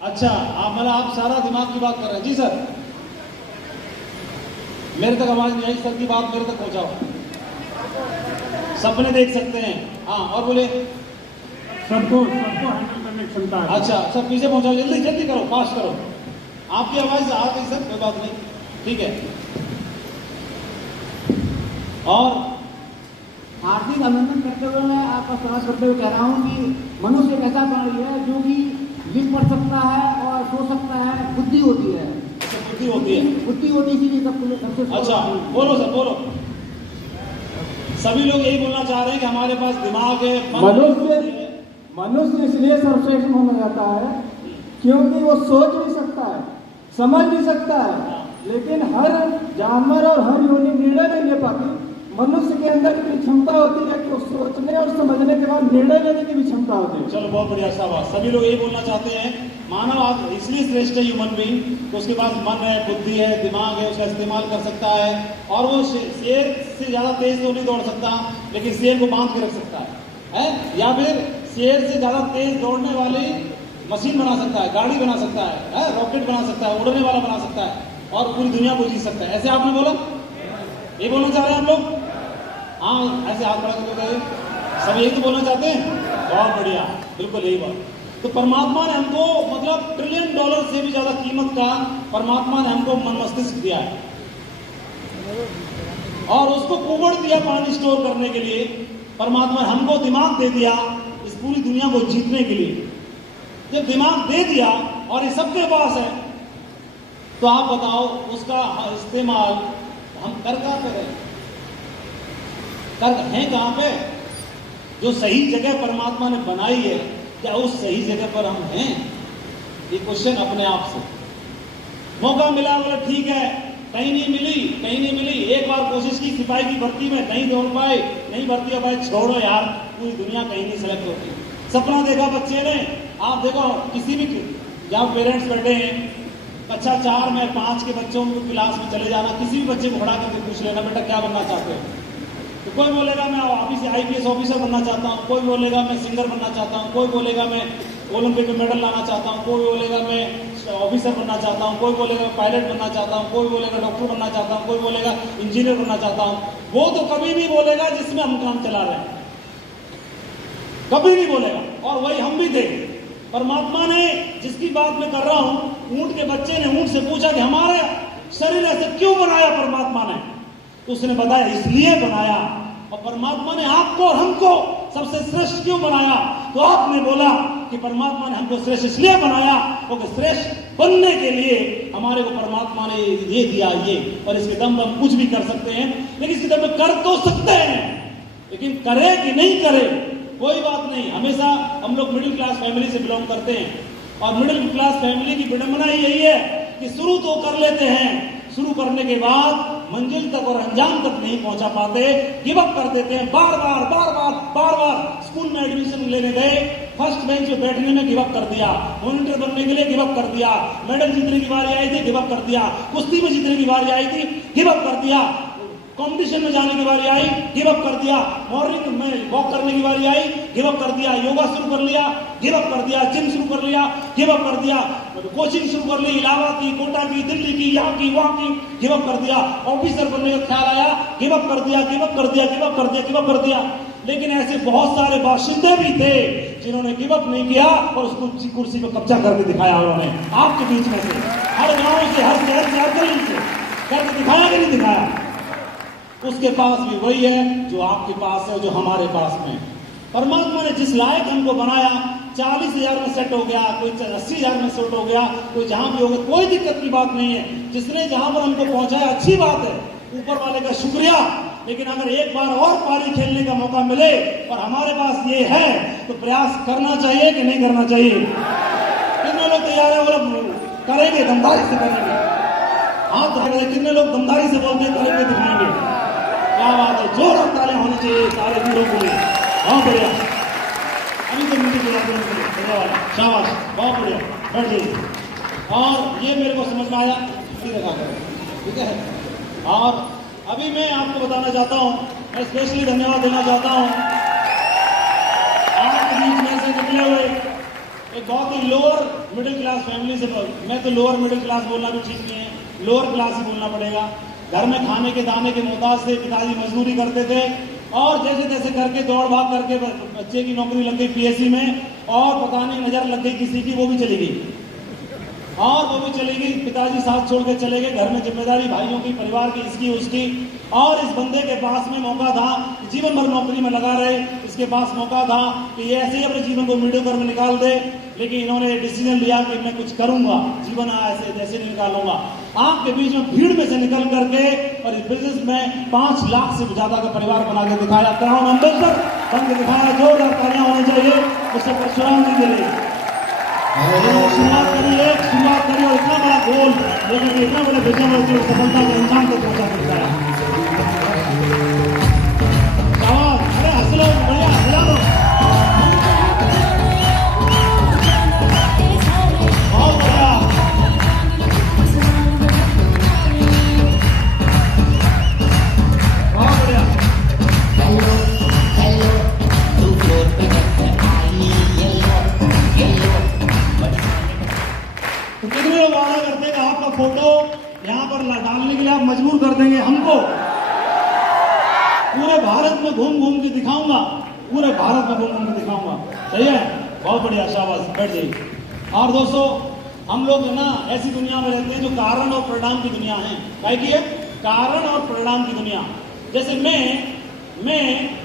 अच्छा, आप सारा दिमाग की बात कर रहे हैं। जी सर, मेरे तक आवाज नहीं आई, सर की बात मेरे तक पहुंचाओ। सपने देख सकते हैं, हाँ। और बोले सबको हैंडल करने की क्षमता है। अच्छा, सब पीछे पहुंचाओ, जल्दी जल्दी करो, फास्ट करो। आपकी आवाज आ गई सर, कोई बात नहीं, ठीक है। और हार्दिक अभिनंदन करते हुए मैं आपका स्वागत करते हुए कह रहा हूँ कि मनुष्य एक ऐसा प्राणी है जो कि लिख पढ़ सकता है और सो सकता है, बुद्धि होती है। बुद्धि होती है, बुद्धि होती इसीलिए सबसे। अच्छा बोलो सर, बोलो। सभी लोग यही बोलना चाह रहे हैं कि हमारे पास दिमाग है। मनुष्य इसलिए सर्वश्रेष्ठ माना जाता है क्योंकि वो सोच भी सकता है, समझ भी सकता है, लेकिन हर जानवर और हर योनि निर्णय नहीं ले पाती। मनुष्य के अंदर इतनी क्षमता होती है कि वो सोचने और समझने के बाद निर्णय लेने की भी क्षमता होती है। चलो बहुत बढ़िया शाबाश। सभी लोग यही बोलना चाहते हैं मानव आज इसलिए श्रेष्ठ है ह्यूमन बीइंग, तो उसके पास मन है, बुद्धि है, दिमाग है, उसका इस्तेमाल कर सकता है। और वो शेर से ज्यादा तेज तो नहीं दौड़ सकता, लेकिन शेर को बांध के रख सकता है? या फिर शेर से ज्यादा तेज दौड़ने वाली मशीन बना सकता है, गाड़ी बना सकता है, रॉकेट बना सकता है, उड़ने वाला बना सकता है, और पूरी दुनिया को जीत सकता है। ऐसे आपने बोला? ये बोलना चाह रहे हैं आप लोग? हाँ, ऐसे हाथ बढ़ा के बताइए। सब यही तो बोलना चाहते हैं? बहुत बढ़िया, बिल्कुल यही बात। तो परमात्मा ने हमको मतलब $1 ट्रिलियन से भी ज्यादा कीमत का परमात्मा ने हमको मन मस्तिष्क दिया है, और उसको कुबड़ दिया पानी स्टोर करने के लिए। परमात्मा ने हमको दिमाग दे दिया इस पूरी दुनिया को जीतने के लिए। जब दिमाग दे दिया और ये सबके पास है, तो आप बताओ उसका इस्तेमाल हम कर कहाँ पे रहे? कर हैं कहाँ पे? जो सही जगह परमात्मा ने बनाई है, क्या उस सही जगह पर हम हैं? ये क्वेश्चन अपने आप से। मौका मिला, बोला ठीक है, कहीं नहीं मिली। एक बार कोशिश की सिपाही की भर्ती में, नहीं दौड़ पाए, नहीं भर्ती हो पाए, छोड़ो यार, पूरी दुनिया कहीं नहीं सेलेक्ट होती। सपना देखा बच्चे ने। आप देखो किसी भी जहाँ पेरेंट्स बैठे हैं, कक्षा 4 में 5 के बच्चों को क्लास में चले जाना, किसी भी बच्चे को खड़ा करके पूछ लेना बेटा क्या बनना चाहते हो, तो कोई बोलेगा मैं IPS ऑफिसर बनना चाहता हूँ, कोई बोलेगा मैं सिंगर बनना चाहता हूँ, कोई बोलेगा मैं ओलंपिक में मेडल लाना चाहता हूँ, कोई बोलेगा मैं ऑफिसर बनना चाहता हूँ, कोई बोलेगा पायलट बनना चाहता हूँ, कोई बोलेगा डॉक्टर बनना चाहता हूँ, कोई बोलेगा इंजीनियर बनना चाहता हूँ। वो तो कभी नहीं बोलेगा जिसमें हम काम चला रहे हैं, कभी नहीं बोलेगा। और वही हम भी थे। परमात्मा ने जिसकी बात मैं कर रहा हूं, ऊंट के बच्चे ने ऊंट से पूछा कि हमारे शरीर ऐसे क्यों बनाया परमात्मा ने, तो उसने बताया इसलिए बनाया। और परमात्मा ने आपको और हमको सबसे श्रेष्ठ क्यों बनाया, तो आपने बोला कि परमात्मा ने हमको श्रेष्ठ इसलिए बनाया क्योंकि श्रेष्ठ बनने के लिए हमारे को परमात्मा ने ये दिया ये, और इसके दम पर हम कुछ भी कर सकते हैं। लेकिन इसके दम पर कर तो सकते हैं, लेकिन करे कि नहीं करे कोई बात नहीं, हमेशा हम लोग मिडिल क्लास फैमिली से बिलोंग करते हैं और मिडिल क्लास फैमिली की विडंबना ही यही है कि शुरू तो कर लेते हैं, शुरू करने के बाद मंजिल तक और अंजाम तक नहीं पहुंचा पाते, गिव अप कर देते हैं। बार बार स्कूल में एडमिशन लेने गए, फर्स्ट बेंच पे बैठने में गिव अप कर दिया, मॉनिटर बनने के लिए गिव अप कर दिया, मेडल जीतने की बारी आई थी गिव अप कर दिया, कुश्ती में जीतने की बारी आई थी गिव अप कर दिया, कंपटीशन में जाने की बारी आई गिव अप कर दिया, मॉर्निंग में वॉक करने की बारी आई गिव अप कर दिया, योगा शुरू कर लिया गिव अप कर दिया, जिम शुरू कर लिया गिव अप कर दिया, कोचिंग शुरू कर ली, इलाहाबाद की, कोटा की, दिल्ली की, यहाँ की, वहां की, गिव अप कर दिया, ऑफिसर बनने का ख्याल आया गिव अप कर दिया, गिव अप कर दिया, गिव अप कर दिया, गिव अप कर दिया। लेकिन ऐसे बहुत सारे बाशिंदे भी थे जिन्होंने गिव अप नहीं किया और उस कुर्सी पर कब्जा करके दिखाया उन्होंने आपके बीच में से, हर गांव से, हर शहर से, हर गली से करके दिखाया कि नहीं दिखाया। उसके पास भी वही है जो आपके पास है, जो हमारे पास में। परमात्मा ने जिस लायक हमको बनाया, 40,000 में सेट हो गया, कोई 80,000 में सेट हो गया, कोई जहां भी हो गया, कोई दिक्कत की बात नहीं है। जिसने जहां पर हमको पहुंचाया अच्छी बात है, ऊपर वाले का शुक्रिया। लेकिन अगर एक बार और पारी खेलने का मौका मिले और हमारे पास ये है तो प्रयास करना चाहिए कि नहीं करना चाहिए? कितने लोग तैयार है? बोलो करेंगे, दमदारी से करेंगे। हाँ तो कितने लोग दमदारी से बोलते हैं करेंगे, दिखाएंगे। क्या बात है, जोरदार तालियां होनी चाहिए सारे वीरों के लिए। बहुत बढ़िया, अभी तो मुझे शाबाश, बहुत बढ़िया, बैठ जाइए। और ये मेरे को समझ में आया, ठीक है। और अभी मैं आपको बताना चाहता हूँ, मैं स्पेशली धन्यवाद देना चाहता हूँ आपके बीच में से निकले हुए एक बहुत ही लोअर मिडिल क्लास फैमिली से। मैं तो लोअर मिडिल क्लास बोलना भी ठीक नहीं है, लोअर क्लास ही बोलना पड़ेगा। घर में खाने के दाने के मोहताज थे, पिताजी मजदूरी करते थे और जैसे तैसे करके दौड़ भाग करके बच्चे की नौकरी लग गई पीएससी में, और पता नहीं नजर लग गई किसी की, वो भी चली गई। और वो भी चली गई, पिताजी साथ छोड़ के चले गए, घर में जिम्मेदारी भाइयों की, परिवार की, इसकी उसकी। और इस बंदे के पास में मौका था, जीवन भर नौकरी में लगा रहे, इसके पास मौका था कि ये ऐसे ही अपने जीवन को मीडियोकर में निकाल दे। लेकिन इन्होंने डिसीजन लिया कि मैं कुछ करूंगा, जीवन ऐसे ऐसे नहीं निकालूंगा। आपके बीच में भीड़ में से निकल करके और इस बिजनेस में 5 लाख से ज्यादा का परिवार बना के दिखाया, क्राउन एम्बेसडर बन के दिखाया। जोरदार तालियां होनी चाहिए उससे परशुराम जी के लिए। शुरुआत करी और इतना बड़ा गोल लेकिन इतना बड़ा विजन और सफलता के इंसान तक पहुंचा सकता है। अरे हंस लो, बढ़िया हिला दो, बहुत बढ़िया। बहुत बढ़िया। तो कितने लोग वादा करते हैं कि आपका फोटो यहाँ पर डालने के लिए आप मजबूर कर देंगे हमको? पूरे भारत में घूम घूम के दिखाऊंगा, पूरे भारत में घूम घूम के दिखाऊंगा। सही है, बहुत बढ़िया, शाबाश, बैठ जाइए। और दोस्तों, हम लोग ना ऐसी दुनिया में रहते हैं जो कारण और परिणाम की दुनिया है। क्या की है? कारण और परिणाम की दुनिया। जैसे मैं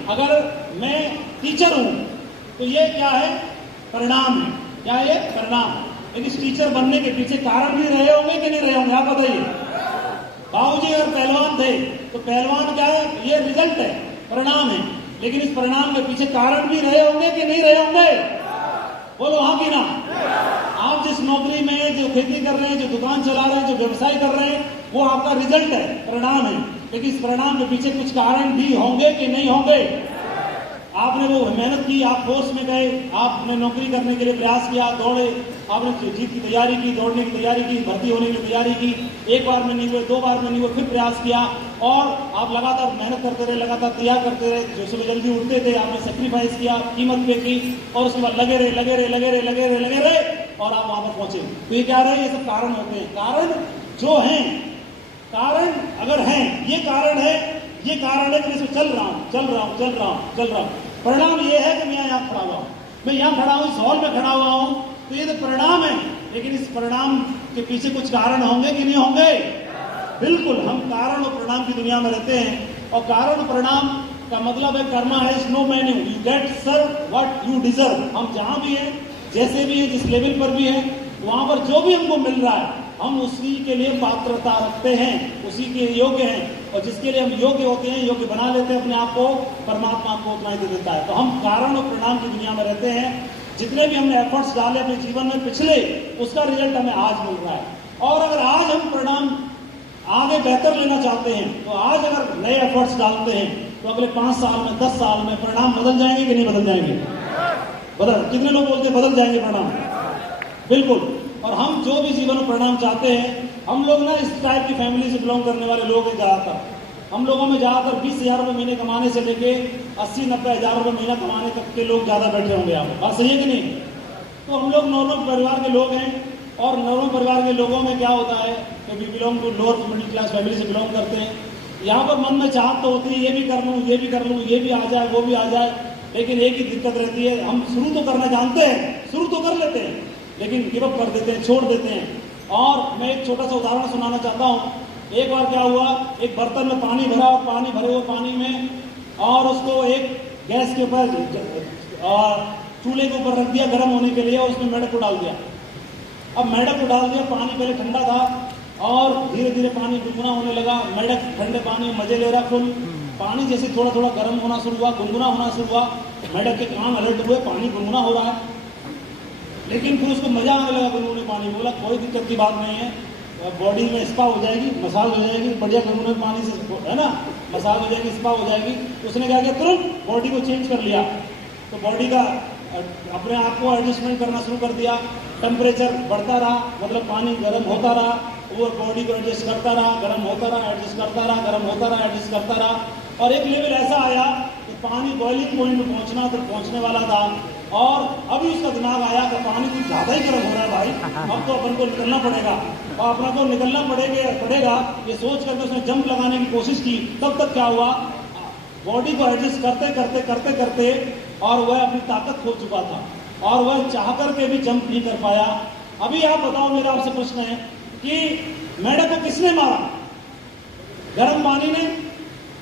अगर मैं टीचर हूं तो ये क्या है? परिणाम है। क्या है? परिणाम। लेकिन इस टीचर बनने के पीछे कारण भी रहे होंगे कि नहीं रहे होंगे? आप बताइए। बाबूजी अगर पहलवान थे तो पहलवान क्या है? ये रिजल्ट है, परिणाम है। लेकिन इस परिणाम के पीछे कारण भी रहे होंगे कि नहीं रहे होंगे? बोलो हाँ कि ना। आप जिस नौकरी में, जो खेती कर रहे हैं, जो दुकान चला रहे हैं, जो व्यवसाय कर रहे हैं, वो आपका रिजल्ट है, परिणाम है। लेकिन इस परिणाम के पीछे कुछ कारण भी होंगे कि नहीं होंगे? आपने वो मेहनत की, आप फोर्स में गए, आपने नौकरी करने के लिए प्रयास किया, दौड़े, आपने जीत की तैयारी की, दौड़ने की तैयारी की, भर्ती होने की तैयारी की। एक बार में नहीं हुए, 2 बार में नहीं हुए, फिर प्रयास किया और आप लगातार मेहनत करते रहे, लगातार तैयार करते रहे। जो सुबह जल्दी उठते थे, आपने सेक्रीफाइस किया, कीमत पे की और उसके बाद लगे रहे और आप वहां पर पहुंचे। तो ये क्या रहे? ये सब कारण होते हैं। कारण जो हैं, कारण अगर हैं, ये कारण है कि मैं चल रहा हूं। परिणाम ये है कि मैं यहाँ खड़ा हुआ हूं, मैं यहाँ खड़ा हूं, इस हॉल में खड़ा हुआ हूं, तो ये तो परिणाम है। लेकिन इस परिणाम के पीछे कुछ कारण होंगे कि नहीं होंगे? बिल्कुल, हम कारण और परिणाम की दुनिया में रहते हैं। और कारण और परिणाम का मतलब है karma has no menu, you get serve what you deserve. हम जहां भी हैं, जैसे भी हैं, जिस लेवल पर भी हैं, वहां पर जो भी हमको मिल रहा है, हम उसी के लिए पात्रता रखते हैं, उसी के योग्य हैं। और जिसके लिए हम योग्य होते हैं, योग्य बना लेते हैं अपने आप को, परमात्मा आपको उतना ही दे देता है। तो हम कारण और परिणाम की दुनिया में रहते हैं। जितने भी हमने एफर्ट्स डाले अपने जीवन में पिछले, उसका रिजल्ट हमें आज मिल रहा है। और अगर आज हम परिणाम आगे बेहतर लेना चाहते हैं, तो आज अगर नए एफर्ट्स डालते हैं, तो अगले 5 साल में, 10 साल में परिणाम बदल जाएंगे कि नहीं बदल जाएंगे? बदल। कितने लोग बोलते हैं बदल जाएंगे परिणाम? बिल्कुल। और हम जो भी जीवन में परिणाम चाहते हैं, हम लोग ना इस टाइप की फैमिली से बिलोंग करने वाले लोग हैं ज़्यादातर। हम लोगों में ज़्यादातर 20,000 रुपये महीने कमाने से लेके 80-90 हज़ार रुपये महीना कमाने तक के लोग ज़्यादा बैठे होंगे यहाँ पर। बात सही है कि नहीं? तो हम लोग नॉर्मल परिवार के लोग हैं, और नॉर्मल परिवार के लोगों में क्या होता है कि we belong to lower middle class family से बिलोंग करते हैं। यहाँ पर मन में चाहत तो होती है, ये भी कर लूँ, ये भी कर लूँ, ये भी आ जाए, वो भी आ जाए, लेकिन एक ही दिक्कत रहती है, हम शुरू तो करना जानते हैं, शुरू तो कर लेते हैं, लेकिन गिव अप कर देते हैं, छोड़ देते हैं। और मैं एक छोटा सा उदाहरण सुनाना चाहता हूँ। एक बार क्या हुआ, एक बर्तन में पानी भरा, और पानी भरे हुए पानी में, और उसको एक गैस के ऊपर और चूल्हे के ऊपर रख दिया गर्म होने के लिए, और उसमें मेढक को डाल दिया। अब मेढक को डाल दिया, पानी पहले ठंडा था, और धीरे धीरे पानी गुनगुना होने लगा। मेढक ठंडे पानी में मजे ले रहा फुल। पानी जैसे थोड़ा थोड़ा गर्म होना शुरू हुआ, गुनगुना होना शुरू हुआ, मेढक के कान अलर्ट हुए, पानी गुनगुना हो रहा है। लेकिन फिर उसको मजा आने लगा गुनगुने पानी। बोला कोई दिक्कत की बात नहीं है, बॉडी में स्पा हो जाएगी, मसाज हो जाएगी, बढ़िया गुनगुने पानी से, है ना, मसाज हो जाएगी, स्पा हो जाएगी। उसने क्या किया, तुरंत बॉडी को चेंज कर लिया। तो बॉडी का अपने आप को एडजस्टमेंट करना शुरू कर दिया। टेम्परेचर बढ़ता रहा, मतलब पानी गर्म होता रहा, वो बॉडी को एडजस्ट करता रहा, गर्म होता रहा, एडजस्ट करता रहा, गर्म होता रहा, एडजस्ट करता रहा, और एक लेवल ऐसा आया कि पानी बॉइलिंग पॉइंट में पहुंचने वाला था। और अभी उसका दिमाग आया कि पानी कुछ ज़्यादा ही गर्म हो रहा है भाई, अब तो अपन को निकलना पड़ेगा, और अपना को निकलना पड़ेगा ये सोच करके उसने जंप लगाने की कोशिश की। तब तक क्या हुआ, बॉडी को एडजस्ट करते करते और वह अपनी ताकत खो चुका था, और वह चाह करके भी जंप नहीं कर पाया। अभी आप बताओ, मेरा आपसे प्रश्न है कि मेढक को किसने मारा? गर्म पानी ने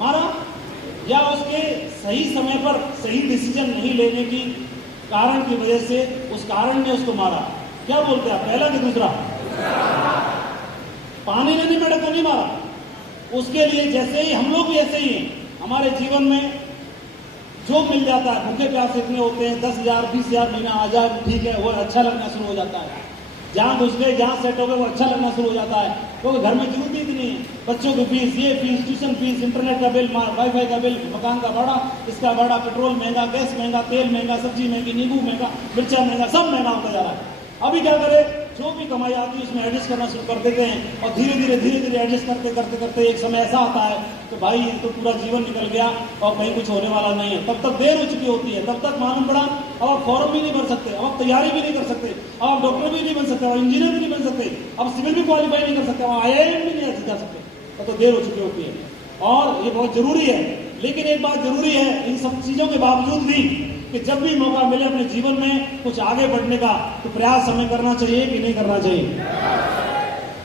मारा, या उसके सही समय पर सही डिसीजन नहीं लेने की कारण की वजह से उस कारण ने उसको मारा? क्या बोलते हैं, पहला कि दूसरा? पानी ने नहीं मेढक को नहीं मारा। उसके लिए जैसे ही हम लोग भी ऐसे ही हैं, हमारे जीवन में जो मिल जाता है, भूखे प्यासे इतने होते हैं, 10,000 20,000 महीना आ जाए ठीक है, वो अच्छा लगना शुरू हो जाता है। जहाँ घुस गए, जहाँ सेट हो गए, वो अच्छा लगना शुरू हो जाता है, क्योंकि घर में जरूरत ही इतनी है। बच्चों की फीस, ये फीस, ट्यूशन फीस, इंटरनेट का बिल, वाईफाई का बिल, मकान का भाड़ा, इसका भाड़ा, पेट्रोल महंगा, गैस महंगा, तेल महंगा, सब्जी महंगी, नींबू महंगा, मिर्चा महंगा, सब महंगा होता जा रहा है। अभी क्या करें, जो भी कमाई आती है उसमें एडजस्ट करना शुरू कर देते हैं, और धीरे धीरे एडजस्ट करते एक समय ऐसा आता है तो भाई ये तो पूरा जीवन निकल गया और कहीं कुछ होने वाला नहीं है। तब तक देर हो चुकी होती है, तब तक मालूम पड़ा अब आप फॉर्म भी नहीं भर सकते, अब आप तैयारी भी नहीं कर सकते, अब आप डॉक्टर भी नहीं बन सकते, अब इंजीनियर भी नहीं बन सकते, अब सिविल भी क्वालिफाई नहीं कर सकते, अब IIM भी नहीं जा सकते, तब तो देर हो चुकी होती है। और ये बहुत जरूरी है। लेकिन एक बात जरूरी है इन सब चीजों के बावजूद भी, कि जब भी मौका मिले अपने जीवन में कुछ आगे बढ़ने का, तो प्रयास हमें करना चाहिए कि नहीं करना चाहिए?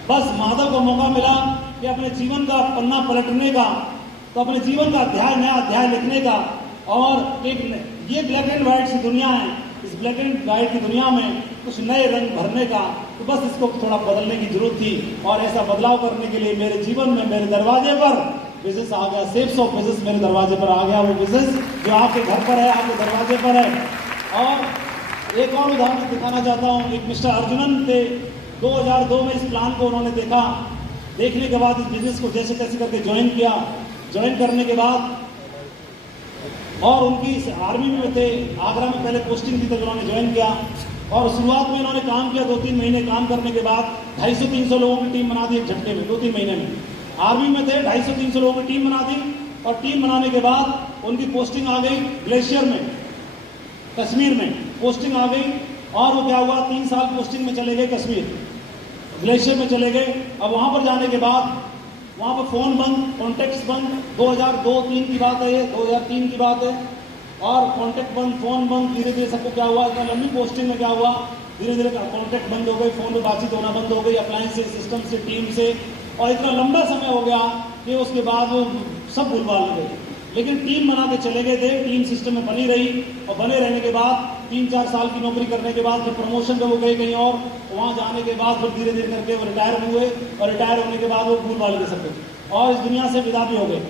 बस माधव को मौका मिला कि अपने जीवन का पन्ना पलटने का, तो अपने जीवन का नया अध्याय लिखने का, और एक ये ब्लैक एंड व्हाइट की दुनिया है, इस ब्लैक एंड व्हाइट की दुनिया में कुछ नए रंग भरने का, तो बस इसको थोड़ा बदलने की जरूरत थी। और ऐसा बदलाव करने के लिए मेरे जीवन में मेरे दरवाजे पर बिजनेस आ गया, सेप्स ऑफ बिजनेस मेरे दरवाजे पर आ गया। वो बिजनेस जो आपके घर पर है, आपके दरवाजे पर है। और एक और उदाहरण दिखाना चाहता हूँ। एक मिस्टर अर्जुनन थे, 2002 में इस प्लान को उन्होंने देखा। देखने के बाद इस बिजनेस को जैसे तैसे करके ज्वाइन किया। ज्वाइन करने के बाद और उनकी आर्मी में थे, आगरा में पहले पोस्टिंग थी, तब उन्होंने ज्वाइन किया। और शुरुआत में उन्होंने काम किया, 2-3 महीने काम करने के बाद 250-300 लोगों की टीम बना दी एक झटके में, 2-3 महीने में। आर्मी में थे, 250-300 लोगों की टीम बना दी, और टीम बनाने के बाद उनकी पोस्टिंग आ गई ग्लेशियर में, कश्मीर में पोस्टिंग आ गई। और वो क्या हुआ, 3 साल पोस्टिंग में चले गए, कश्मीर ग्लेशियर में चले गए। अब वहाँ पर जाने के बाद वहाँ पर फ़ोन बंद, कॉन्टेक्ट्स बंद, 2002-3 की बात है, ये 2003 की बात है। और कॉन्टेक्ट बंद, फ़ोन बंद, धीरे धीरे सबको क्या हुआ, इतना लंबी पोस्टिंग में क्या हुआ, धीरे धीरे कॉन्टेक्ट बंद हो गए, फ़ोन पर बातचीत होना बंद हो गई, अप्लायंस से, सिस्टम से, टीम से। और इतना लंबा समय हो गया कि उसके बाद वो सब भूल भाल गए। लेकिन टीम बना के चले गए थे, टीम सिस्टम में बनी रही और बने रहने के बाद 3-4 साल की नौकरी करने के बाद फिर प्रमोशन पे वो गए कहीं और, वहाँ जाने के बाद फिर धीरे धीरे करके वो रिटायर हुए और रिटायर होने के बाद वो फूल वाले दे सकते और इस दुनिया से विदा भी हो गए।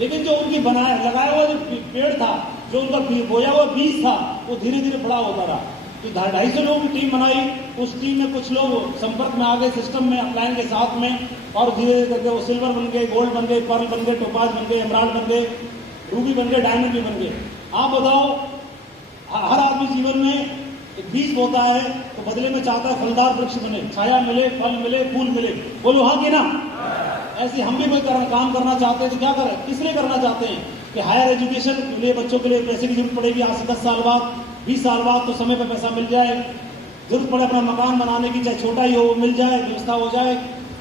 लेकिन जो उनकी लगाया हुआ जो पेड़ था, जो उनका बोया हुआ बीज था, वो धीरे धीरे बड़ा होता रहा। तो 250 लोगों की टीम बनाई, उस टीम में कुछ लोग संपर्क में आ गए सिस्टम में, अपलाइन के साथ में, और धीरे धीरे करके वो सिल्वर बन गए, गोल्ड बन गए, पर्ल बन गए, टोपाज बन गए, एमराल्ड बन गए, रूबी बन गए, डायमंड भी बन गए। आप बताओ, हर आदमी जीवन में एक बीज बोता है तो बदले में चाहता है फलदार वृक्ष बने, छाया मिले, फल मिले, फूल मिले। बोलो हाँ कि ना? ऐसे हम भी कोई काम करना चाहते हैं तो क्या करें? किस लिए करना चाहते हैं कि हायर एजुकेशन के लिए बच्चों के लिए पैसे की जरूरत पड़ेगी आज से 10 साल बाद, 20 साल बाद, तो समय पर पैसा मिल जाए। जरूरत पड़े अपना मकान बनाने की, चाहे छोटा ही हो, वो मिल जाए, व्यवस्था हो जाए,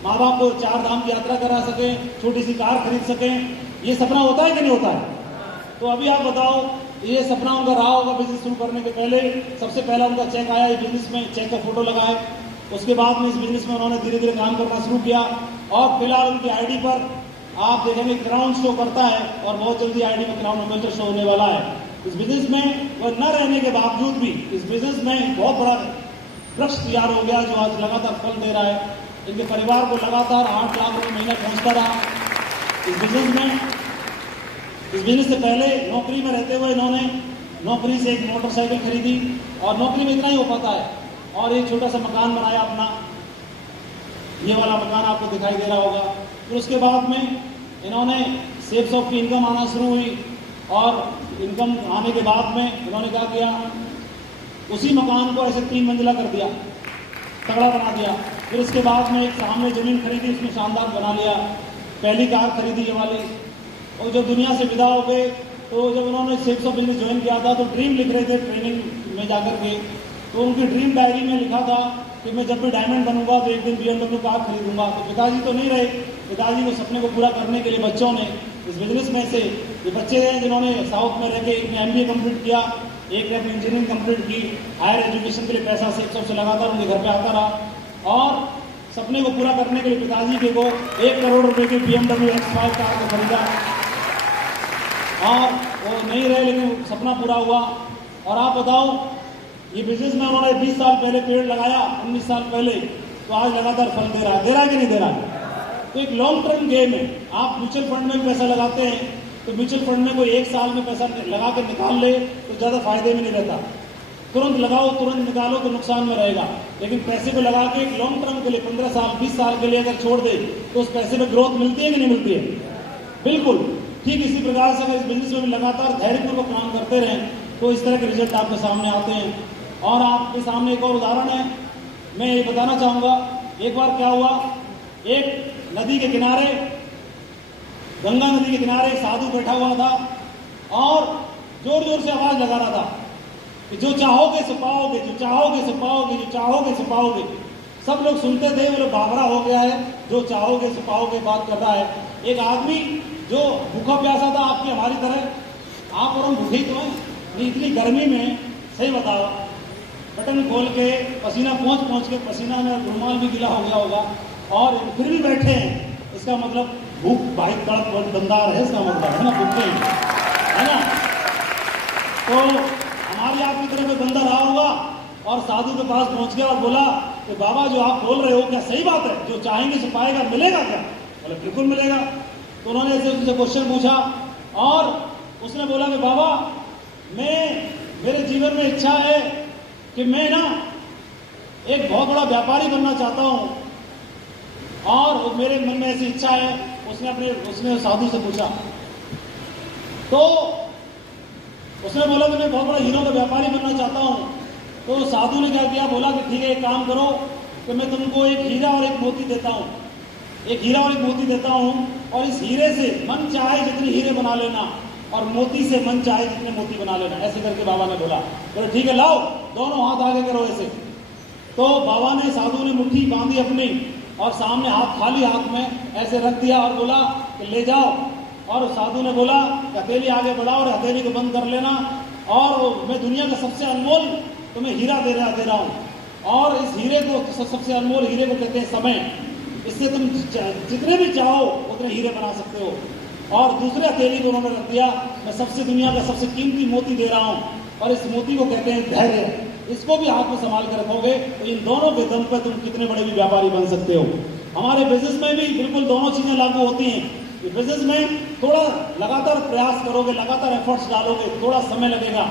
माँ बाप को 4 धाम की यात्रा करा सकें, छोटी सी कार खरीद सकें। ये सपना होता है कि नहीं होता है? तो अभी आप बताओ, ये सपना उनका रहा होगा बिजनेस शुरू करने के पहले। सबसे पहला उनका चेक आया इस बिजनेस में, चेक का फोटो लगाए, उसके बाद में इस बिजनेस में उन्होंने धीरे धीरे काम करना शुरू किया और फिलहाल उनकी आईडी पर आप देखेंगे क्राउन शो करता है और बहुत जल्दी आईडी में क्राउन एम्बेसडर शो होने वाला है। इस बिजनेस में वह न रहने के बावजूद भी इस बिजनेस में बहुत बड़ा वृक्ष तैयार हो गया जो आज लगातार फल दे रहा है। इनके परिवार को लगातार 8 लाख रुपये महीना पहुंचता रहा इस बिजनेस में। इस बिजनेस से पहले नौकरी में रहते हुए इन्होंने नौकरी से एक मोटरसाइकिल खरीदी और नौकरी में इतना ही हो पाता है, और एक छोटा सा मकान बनाया अपना, ये वाला मकान आपको दिखाई दे रहा होगा। फिर उसके बाद में इन्होंने सेब शॉप की इनकम आना शुरू हुई और इनकम आने के बाद में इन्होंने क्या किया, उसी मकान को ऐसे 3 मंजिला कर दिया, तगड़ा बना दिया। फिर इसके बाद में एक सामने ज़मीन खरीदी, उसमें शानदार बना लिया। पहली कार खरीदी ये वाली, और जब दुनिया से विदा हो गए तो जब उन्होंने सेल्स ऑफ बिजनेस ज्वाइन किया था तो ड्रीम लिख रहे थे ट्रेनिंग में जाकर के, तो उनकी ड्रीम डायरी में लिखा था कि मैं जब भी डायमंड बनूंगा तो एक दिन BMW कार खरीदूंगा। तो पिताजी तो नहीं रहे, पिताजी को सपने को पूरा करने के लिए बच्चों ने इस बिजनेस में से ये बच्चे हैं जिन्होंने साउथ में रह के एक ने MBA कंप्लीट किया, एक ने अपनी इंजीनियरिंग कंप्लीट की, हायर एजुकेशन के लिए पैसा सेल्स से लगातार उनके घर पर आता रहा और सपने को पूरा करने के लिए पिताजी के को 1 करोड़ रुपए की BMW X5 कार को खरीदा और वो नहीं रहे, लेकिन सपना पूरा हुआ। और आप बताओ, ये बिजनेस में उन्होंने 20 साल पहले पेड़ लगाया, 19 साल पहले, तो आज लगातार फल दे रहा है कि नहीं दे रहा है? तो एक लॉन्ग टर्म गेम है। आप म्यूचुअल फंड में पैसा लगाते हैं तो म्यूचुअल फंड में कोई 1 साल में पैसा लगा के निकाल ले तो ज़्यादा फायदे में नहीं रहता। तुरंत लगाओ, तुरंत निकालो तो नुकसान में रहेगा। लेकिन पैसे को लगा के एक लॉन्ग टर्म के लिए 15 साल 20 साल के लिए अगर छोड़ दे तो उस पैसे में ग्रोथ मिलती है कि नहीं मिलती है? बिल्कुल। ठीक इसी प्रकार से अगर इस बिजनेस में भी लगातार धैर्यपूर्वक काम करते रहें तो इस तरह के रिजल्ट आपके सामने आते हैं। और आपके सामने एक और उदाहरण है, मैं ये बताना चाहूँगा। एक बार क्या हुआ, एक नदी के किनारे, गंगा नदी के किनारे एक साधु बैठा हुआ था और जोर जोर से आवाज़ लगा रहा था कि जो चाहोगे सो पाओगे, जो चाहोगे सो पाओगे, जो चाहोगे सो पाओगे। सब लोग सुनते थे, वो लोग बावरा हो गया है, जो चाहोगे सो पाओगे बात कर रहा है। एक आदमी जो भूखा प्यासा था आपकी हमारी तरह, आप और हम भूखे तो हैं, इतनी गर्मी में, सही बताओ, बटन खोल के पसीना पहुँच के पसीना में रुमाल भी गीला हो गया होगा और फिर भी बैठे हैं। इसका मतलब भूख भाई तड़प दमदार है, इसका मतलब है ना, भूखे है ना। तो हमारी आपकी तरफ में बंदा रहा होगा और साधु के पास पहुंच गया और बोला कि बाबा जो आप बोल रहे हो क्या सही बात है? जो चाहेंगे सो पाएगा, मिलेगा क्या? बोले बिल्कुल मिलेगा। तो उन्होंने ऐसे उससे क्वेश्चन पूछा और उसने बोला कि बाबा मेरे जीवन में इच्छा है कि मैं ना एक बहुत बड़ा व्यापारी बनना चाहता हूं और मेरे मन में ऐसी इच्छा है। उसने साधु से पूछा तो उसने बोला कि मैं बहुत बड़ा हीरो का व्यापारी बनना चाहता हूँ। तो साधु ने क्या किया, बोला कि ठीक है एक काम करो कि मैं तुमको एक हीरा और एक मोती देता हूँ, एक हीरा और एक मोती देता हूँ और इस हीरे से मन चाहे जितनी हीरे बना लेना और मोती से मन चाहे जितने मोती बना लेना। ऐसे करके बाबा ने बोला। बोले ठीक है लाओ, दोनों हाथ आगे करो ऐसे। तो बाबा ने, साधु ने मुट्ठी बांधी अपनी और सामने हाथ, खाली हाथ में ऐसे रख दिया और बोला कि ले जाओ। और साधु ने बोला कि हथेली आगे बढ़ाओ और हथेली को बंद कर लेना और मैं दुनिया का सबसे अनमोल तुम्हें हीरा दे रहा हूँ और इस हीरे को, सबसे अनमोल हीरे को कहते हैं समय। इससे तुम जितने भी चाहो उतने हीरे बना सकते हो। और दूसरे हथेली को उन्होंने रख दिया, मैं सबसे दुनिया का सबसे कीमती मोती दे रहा हूँ, और इस मोती को कहते हैं धैर्य। इसको भी हाथ में संभाल कर रखोगे तो इन दोनों के दम पर तुम कितने बड़े भी व्यापारी बन सकते हो। हमारे बिजनेस में भी बिल्कुल दोनों चीजें लागू होती हैं। कि बिजनेस में थोड़ा लगातार प्रयास करोगे, लगातार एफर्ट्स डालोगे, थोड़ा समय लगेगा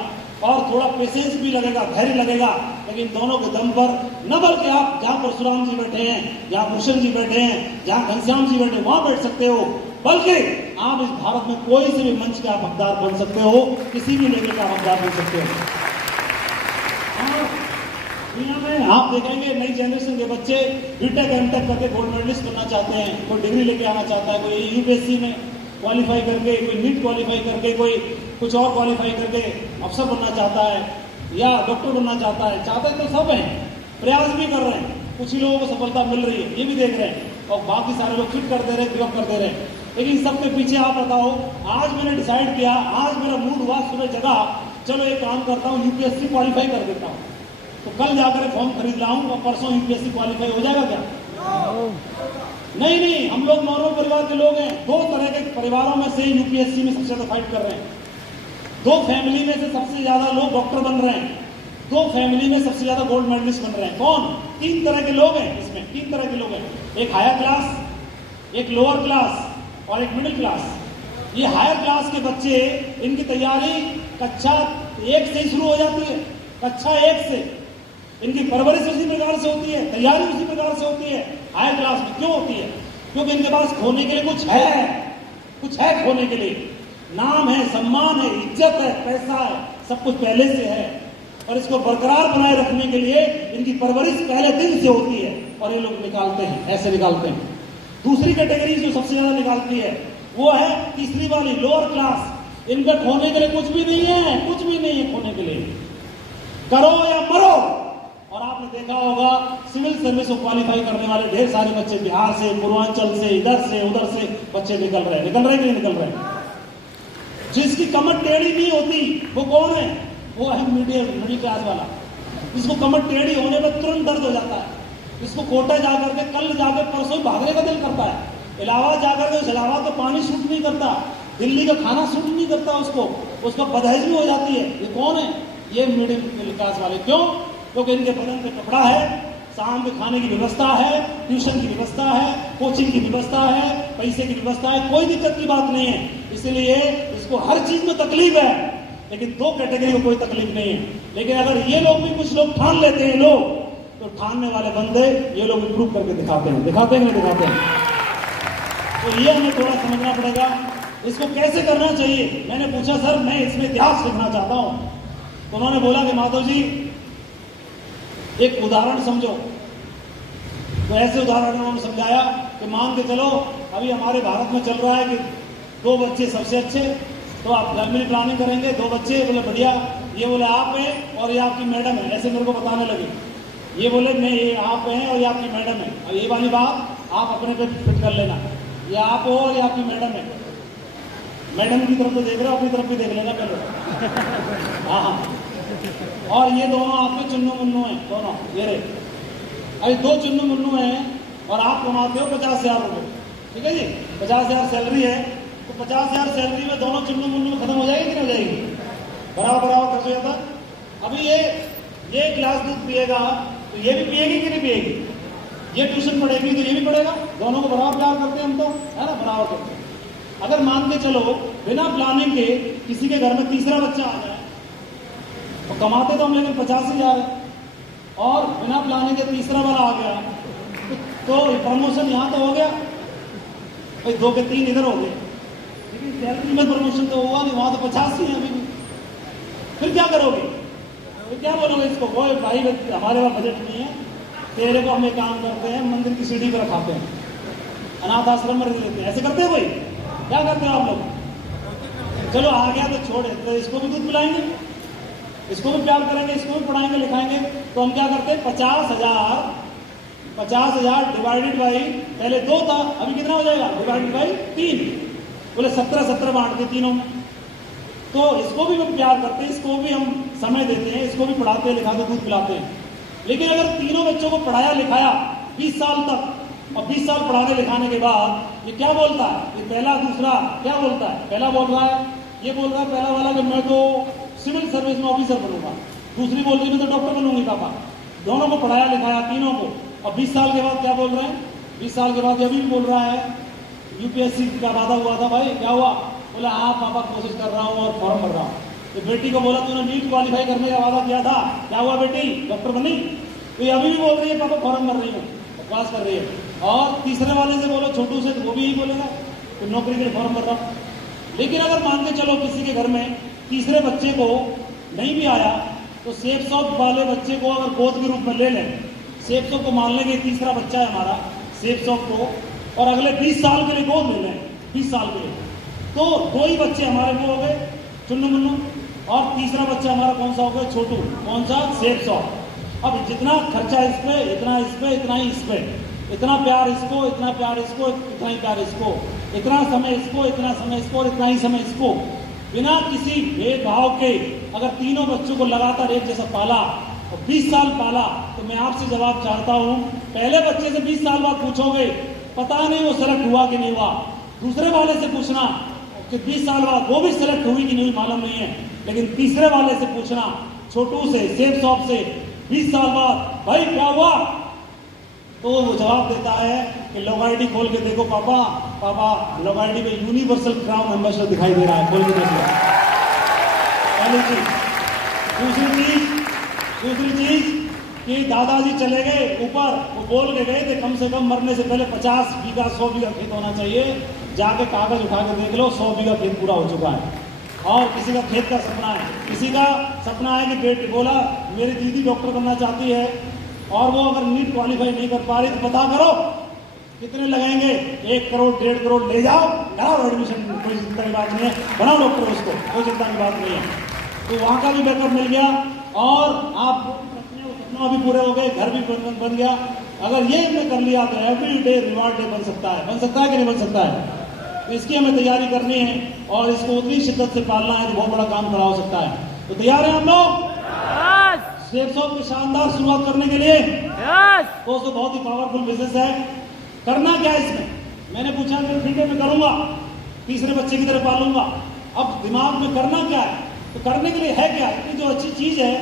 और थोड़ा पेशेंस भी लगेगा, धैर्य लगेगा, लेकिन दोनों के दम पर न बल्कि आप जहां परशुराम जी बैठे हैं, जहां कृष्ण जी बैठे हैं, जहां घनश्याम जी बैठे हैं, वहां बैठ सकते हो, बल्कि आप इस भारत में कोई से भी मंच का आप हकदार बन सकते हो, किसी भी लेवल का हकदार बन सकते हो। दुनिया में आप देखेंगे नई जनरेशन के बच्चे बीटेक एमटेक करके गोल्ड मेडलिस्ट बनना चाहते हैं, कोई डिग्री लेके आना चाहता है, कोई यूपीएससी में क्वालिफाई करके, कोई नीट क्वालिफाई करके, कोई कुछ और क्वालिफाई करके अफसर बनना चाहता है या डॉक्टर बनना चाहता है। चाहते तो सब हैं, प्रयास भी कर रहे हैं, कुछ ही लोगों को सफलता मिल रही है, ये भी देख रहे हैं, और बाकी सारे लोग फिट कर दे रहे, गिव अप कर दे रहे हैं। लेकिन सबके पीछे आप बताओ, आज मैंने डिसाइड किया, आज मेरा मूड हुआ सुबह जगह, चलो एक काम करता हूँ, यूपीएससी क्वालिफाई कर देता हूँ, तो कल जाकर फॉर्म खरीद लाऊं और परसों यूपीएससी क्वालिफाई हो जाएगा क्या? नहीं, हम लोग नॉर्मल परिवार के लोग हैं। दो तरह के परिवारों में से यूपीएससी में सबसे ज्यादा फाइट कर रहे हैं। दो फैमिली में से सबसे ज्यादा लोग डॉक्टर बन रहे हैं, दो फैमिली में सबसे ज्यादा गोल्ड मेडलिस्ट बन रहे हैं। कौन? तीन तरह के लोग हैं इसमें, तीन तरह के लोग हैं, एक हायर क्लास, एक लोअर क्लास और एक मिडिल क्लास। ये हायर क्लास के बच्चे, इनकी तैयारी कक्षा 1 से ही शुरू हो जाती है। कक्षा 1 से इनकी परवरिश उसी प्रकार से होती है, तैयारी उसी प्रकार से होती है। हायर क्लास में क्यों होती है? क्योंकि इनके पास खोने के लिए कुछ है खोने के लिए, नाम है, सम्मान है, इज्जत है, पैसा है, सब कुछ पहले से है, और इसको बरकरार बनाए रखने के लिए इनकी परवरिश पहले दिन से होती है, और ये लोग निकालते हैं, ऐसे निकालते हैं। दूसरी कैटेगरी जो सबसे ज्यादा निकालती है वो है तीसरी वाली, लोअर क्लास। इनका खोने के लिए कुछ भी नहीं है, कुछ भी नहीं है खोने के लिए, करो या मरो। और आपने देखा होगा सिविल सर्विस को क्वालिफाई करने वाले ढेर सारे बच्चे बिहार से, पूर्वांचल से, इधर से उधर से बच्चे निकल रहे हैं कि नहीं निकल रहे? जिसकी कमर टेढ़ी नहीं होती वो कौन है? वो है मिडिल क्लास वाला। जिसको कमर टेढ़ी होने पर तुरंत दर्द हो जाता है, इसको कोटा जाकर के कल जाकर परसों भागने का दिल करता है, इलाहाबाद जाकर के उस इलाहाबाद का पानी सूट नहीं करता, दिल्ली का खाना सूट नहीं करता उसको, उसका बदहजमी हो जाती है। ये कौन है? ये मिडिल क्लास वाले। क्यों? क्योंकि इनके बदन पे कपड़ा है, शाम के खाने की व्यवस्था है, ट्यूशन की व्यवस्था है, कोचिंग की व्यवस्था है, पैसे की व्यवस्था है, कोई दिक्कत की बात नहीं है। इसलिए इसको हर चीज में तकलीफ है, लेकिन दो कैटेगरी को कोई तकलीफ नहीं है। लेकिन अगर ये लोग भी, कुछ लोग ठान लेते हैं लोग, तो ठानने वाले बंदे ये लोग इंप्रूव करके दिखाते हैं नहीं दिखाते हैं। तो ये हमें थोड़ा समझना पड़ेगा, इसको कैसे करना चाहिए। मैंने पूछा सर मैं इसमें इतिहास लिखना चाहता हूँ, तो उन्होंने बोला कि माधव जी एक उदाहरण समझो। तो ऐसे उदाहरण उन्होंने समझाया कि मान के चलो अभी हमारे भारत में चल रहा है कि 2 बच्चे सबसे अच्छे, तो आप फैमिली प्लानिंग करेंगे, 2 बच्चे, बोले बढ़िया, ये बोले आप हैं और ये आपकी मैडम है, ऐसे मेरे को बताने लगे। ये बोले मैं, ये आप हैं और ये आपकी मैडम है, और ये वाली बात आप अपने पे फिट कर लेना, ये आप हो और ये आपकी मैडम है। मैडम की तरफ तो देख रहे हो, अपनी तरफ भी देख लेना पहले। हाँ, और ये दोनों आपके चुन्नू मुन्नू हैं, दोनों ये रहे। अरे 2 चुन्नू मुन्नू हैं और आप कमाते हो 50,000 रुपये, ठीक है जी, 50,000 सैलरी है, तो 50,000 सैलरी में दोनों चुन्नू मुन्नू खत्म हो जाएगी कि नहीं हो जाएगी? बराबर खर्च हो जाता। अभी ये गिलास दूध पिएगा तो ये भी पिएगी कि नहीं पिएगी? ये ट्यूशन पढ़ेगी तो ये भी पढ़ेगा, दोनों को बराबर प्यार करते हैं हम तो, है ना, बराबर करते हैं। अगर मान के चलो बिना प्लानिंग के किसी के घर में तीसरा बच्चा आ जाए, तो कमाते तो हम लेकिन 50,000 है, और बिना प्लानिंग के तीसरा वाला आ गया तो प्रमोशन यहाँ तो हो गया भाई, 2 के 3 इधर हो गए, लेकिन सैलरी में प्रमोशन तो हुआ नहीं, वहां तो 50 ही है अभी भी। फिर क्या करोगे? तो क्या बोलोगे इसको? वो भाई हमारे पास बजट नहीं है, तेरे को हम एक काम करते हैं, मंदिर की सीढ़ी पर रखाते हैं, अनाथ आश्रम में रख लेते हैं। ऐसे करते हैं भाई? क्या करते हो आप लोग? चलो आ गया तो छोड़े, तो इसको भी दूध पिलाएंगे, इसको भी प्यार करेंगे, इसको भी पढ़ाएंगे लिखाएंगे। तो हम क्या करते हैं, 50,000 डिवाइडेड बाई, पहले 2 था, अभी कितना हो जाएगा? डिवाइडेड बाई 3, बोले 17 बांट दे तीनों में। तो इसको भी हम प्यार करते हैं, इसको भी हम समय देते हैं, इसको भी पढ़ाते हैं लिखाते दूध पिलाते हैं। लेकिन अगर तीनों बच्चों को पढ़ाया लिखाया 20 साल तक, और 20 साल पढ़ाने लिखाने के बाद ये क्या बोलता है, ये पहला दूसरा क्या बोलता है, पहला बोल रहा है, ये बोल रहा है पहला वाला कि मैं तो सिविल सर्विस में ऑफिसर बनूंगा, दूसरी बोल रही मैं तो डॉक्टर बनूंगी पापा। दोनों को पढ़ाया लिखाया तीनों को, और 20 साल के बाद क्या बोल रहे हैं, 20 साल के बाद अभी भी बोल रहा है यूपीएससी का वादा हुआ था, भाई क्या हुआ, बोला हाँ पापा कोशिश कर रहा हूँ और फॉर्म भर रहा हूँ। तो बेटी को बोला तूने नीट क्वालिफाई करने का वादा किया था, क्या हुआ बेटी, डॉक्टर बनी। तो ये अभी भी बोल रही है पापा फॉर्म भर रही हूँ, बकवास कर रही है। और तीसरे वाले से बोलो छोटू से, तो वो भी यही बोलेगा तो नौकरी के लिए फॉर्म भर रहा हूँ। लेकिन अगर मान के चलो किसी के घर में तीसरे बच्चे को नहीं भी आया तो सेफ सॉफ्ट वाले बच्चे को अगर गोद के रूप में ले लें, सेफ सॉफ्ट को मान लेंगे तीसरा बच्चा है हमारा सेफ सॉफ्ट को, और अगले 20 साल के लिए गोद ले लें, 20 साल के लिए, तो 2 ही बच्चे हमारे को हो गए चुन्नू मुन्नू, और तीसरा बच्चा हमारा कौन सा हो गया, छोटू, कौन सा, सेफ सॉफ्ट। अब जितना खर्चा इस पे, इतना इस पे, इतना ही इस पे, इतना प्यार इसको, इतना प्यार इसको, इतना ही प्यार इसको, इतना समय इसको, इतना समय इसको, और इतना ही समय इसको, बिना किसी भेदभाव के अगर तीनों बच्चों को लगातार एक जैसा पाला और 20 साल पाला, तो मैं आपसे जवाब चाहता हूं, पहले बच्चे से 20 साल बाद पूछोगे पता नहीं वो सेलेक्ट हुआ कि नहीं हुआ, दूसरे वाले से पूछना कि 20 साल बाद वो भी सेलेक्ट हुई कि नहीं मालूम नहीं है, लेकिन तीसरे वाले से पूछना, छोटू से, सेफ सॉफ्ट से, 20 साल बाद भाई क्या हुआ, तो वो जवाब देता है कि लोग आईडी खोल के देखो पापा, पापा लोग आईडी पे यूनिवर्सल क्राउन एम्बेसडर दिखाई दे रहा है, खोल के देखो। पहली चीज। दूसरी चीज कि दादाजी चले गए ऊपर, वो बोल के गए थे कम से कम मरने से पहले 50 बीघा 100 बीघा खेत होना चाहिए, जाके कागज उठा के देख लो 100 बीघा खेत पूरा हो चुका है। और किसी का खेत का सपना है, किसी का सपना है कि बेटी बोला मेरी दीदी डॉक्टर बनना चाहती है और वो अगर नीट क्वालिफाई नहीं कर पा रही तो पता करो कितने लगाएंगे, 1 करोड़ 1.5 करोड़ ले जाओ, कराओ एडमिशन, कोई चिंता की बात नहीं है, बनाओ डॉक्टर उसको, कोई चिंता की बात नहीं है। तो वहां का भी बैकअप मिल गया और आप सपना भी पूरे हो गए, घर भी बन गया। अगर ये हमने कर लिया तो एवरी डे रिवार्ड डे बन सकता है कि नहीं बन सकता है। तो इसकी हमें तैयारी करनी है और इसको उतनी शिद्दत से पालना है तो बहुत बड़ा काम खड़ा हो सकता है। तो तैयार हैं हम लोग सेफ सॉफ्ट की शानदार शुरुआत करने के लिए? दोस्तों बहुत ही पावरफुल बिजनेस है। करना क्या है इसमें? मैंने पूछा कि फ्रीडे में करूंगा, तीसरे बच्चे की तरह पालूंगा। अब दिमाग में करना क्या है? तो करने के लिए है क्या? इतनी जो अच्छी चीज है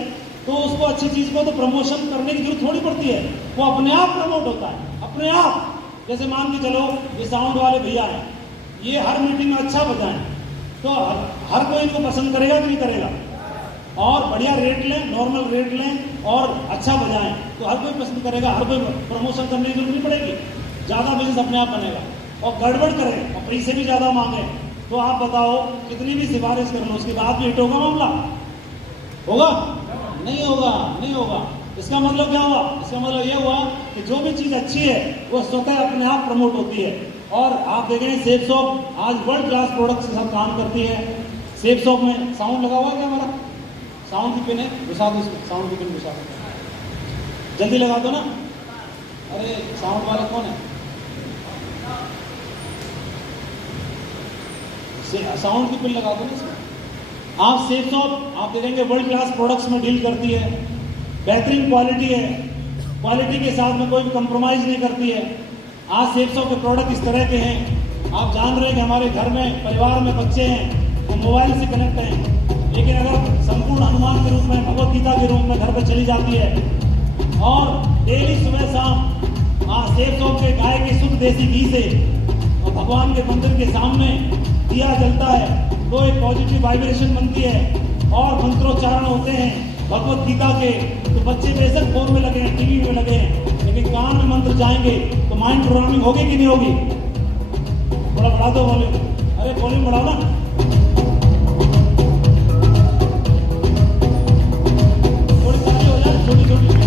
तो उसको, अच्छी चीज को तो प्रमोशन करने की जरूरत थोड़ी पड़ती है, वो अपने आप प्रमोट होता है, अपने आप। जैसे मान के चलो ये साउंड वाले भैया हैं, ये हर मीटिंग में अच्छा बजाएं तो हर कोई इनको पसंद करेगा कि नहीं करेगा? और बढ़िया रेट लें, नॉर्मल रेट लें और अच्छा बजाएं तो हर कोई पसंद करेगा, हर कोई प्रमोशन करने की जरूरत नहीं पड़ेगी, ज्यादा बिजनेस अपने आप बनेगा। और गड़बड़ करें और पैसे भी ज्यादा मांगे तो आप बताओ कितनी भी सिफारिश कर लो उसके बाद भी हिट होगा मामला? होगा? नहीं होगा, नहीं होगा। इसका मतलब क्या हुआ? इसका मतलब यह हुआ कि जो भी चीज अच्छी है वो स्वतः अपने आप प्रमोट होती है। और आप देखें सेफ सॉफ्ट आज वर्ल्ड क्लास प्रोडक्ट्स के साथ काम करती है। सेफ सॉफ्ट में साउंड लगा हुआ क्या हमारा? साउंड की पिन है, घुसा दो इसमें, साउंड की पिन घुसा दो, जल्दी लगा दो ना। अरे साउंड वाला कौन है? साउंड की पिन लगा दो ना इसमें। आप सेफ सॉफ्ट आप देखेंगे वर्ल्ड क्लास प्रोडक्ट्स में डील करती है, बेहतरीन क्वालिटी है, क्वालिटी के साथ में कोई भी कंप्रोमाइज नहीं करती है। आज सेफ सॉफ्ट के प्रोडक्ट इस तरह के हैं, आप जान रहे हैं कि हमारे घर में परिवार में बच्चे हैं वो मोबाइल से कनेक्ट हैं, लेकिन अगर संपूर्ण हनुमान के रूप में, भगवत गीता के रूप में घर पर चली जाती है और डेली सुबह शाम सेफ सॉफ्ट के गाय के शुद्ध देसी घी से और भगवान के मंदिर के सामने दिया जलता है तो एक पॉजिटिव वाइब्रेशन बनती है और मंत्रोच्चारण होते हैं भगवत गीता के। तो बच्चे बेशक फोन में लगे हैं, टीवी में लगे हैं, लेकिन कान में मंत्र जाएंगे तो माइंड प्रोग्रामिंग होगी कि नहीं होगी? थोड़ा बढ़ा दो वॉल्यूम, अरे वॉल्यूम बढ़ाओ ना। थोड़ी सारी हो जाए, छोटी छोटी।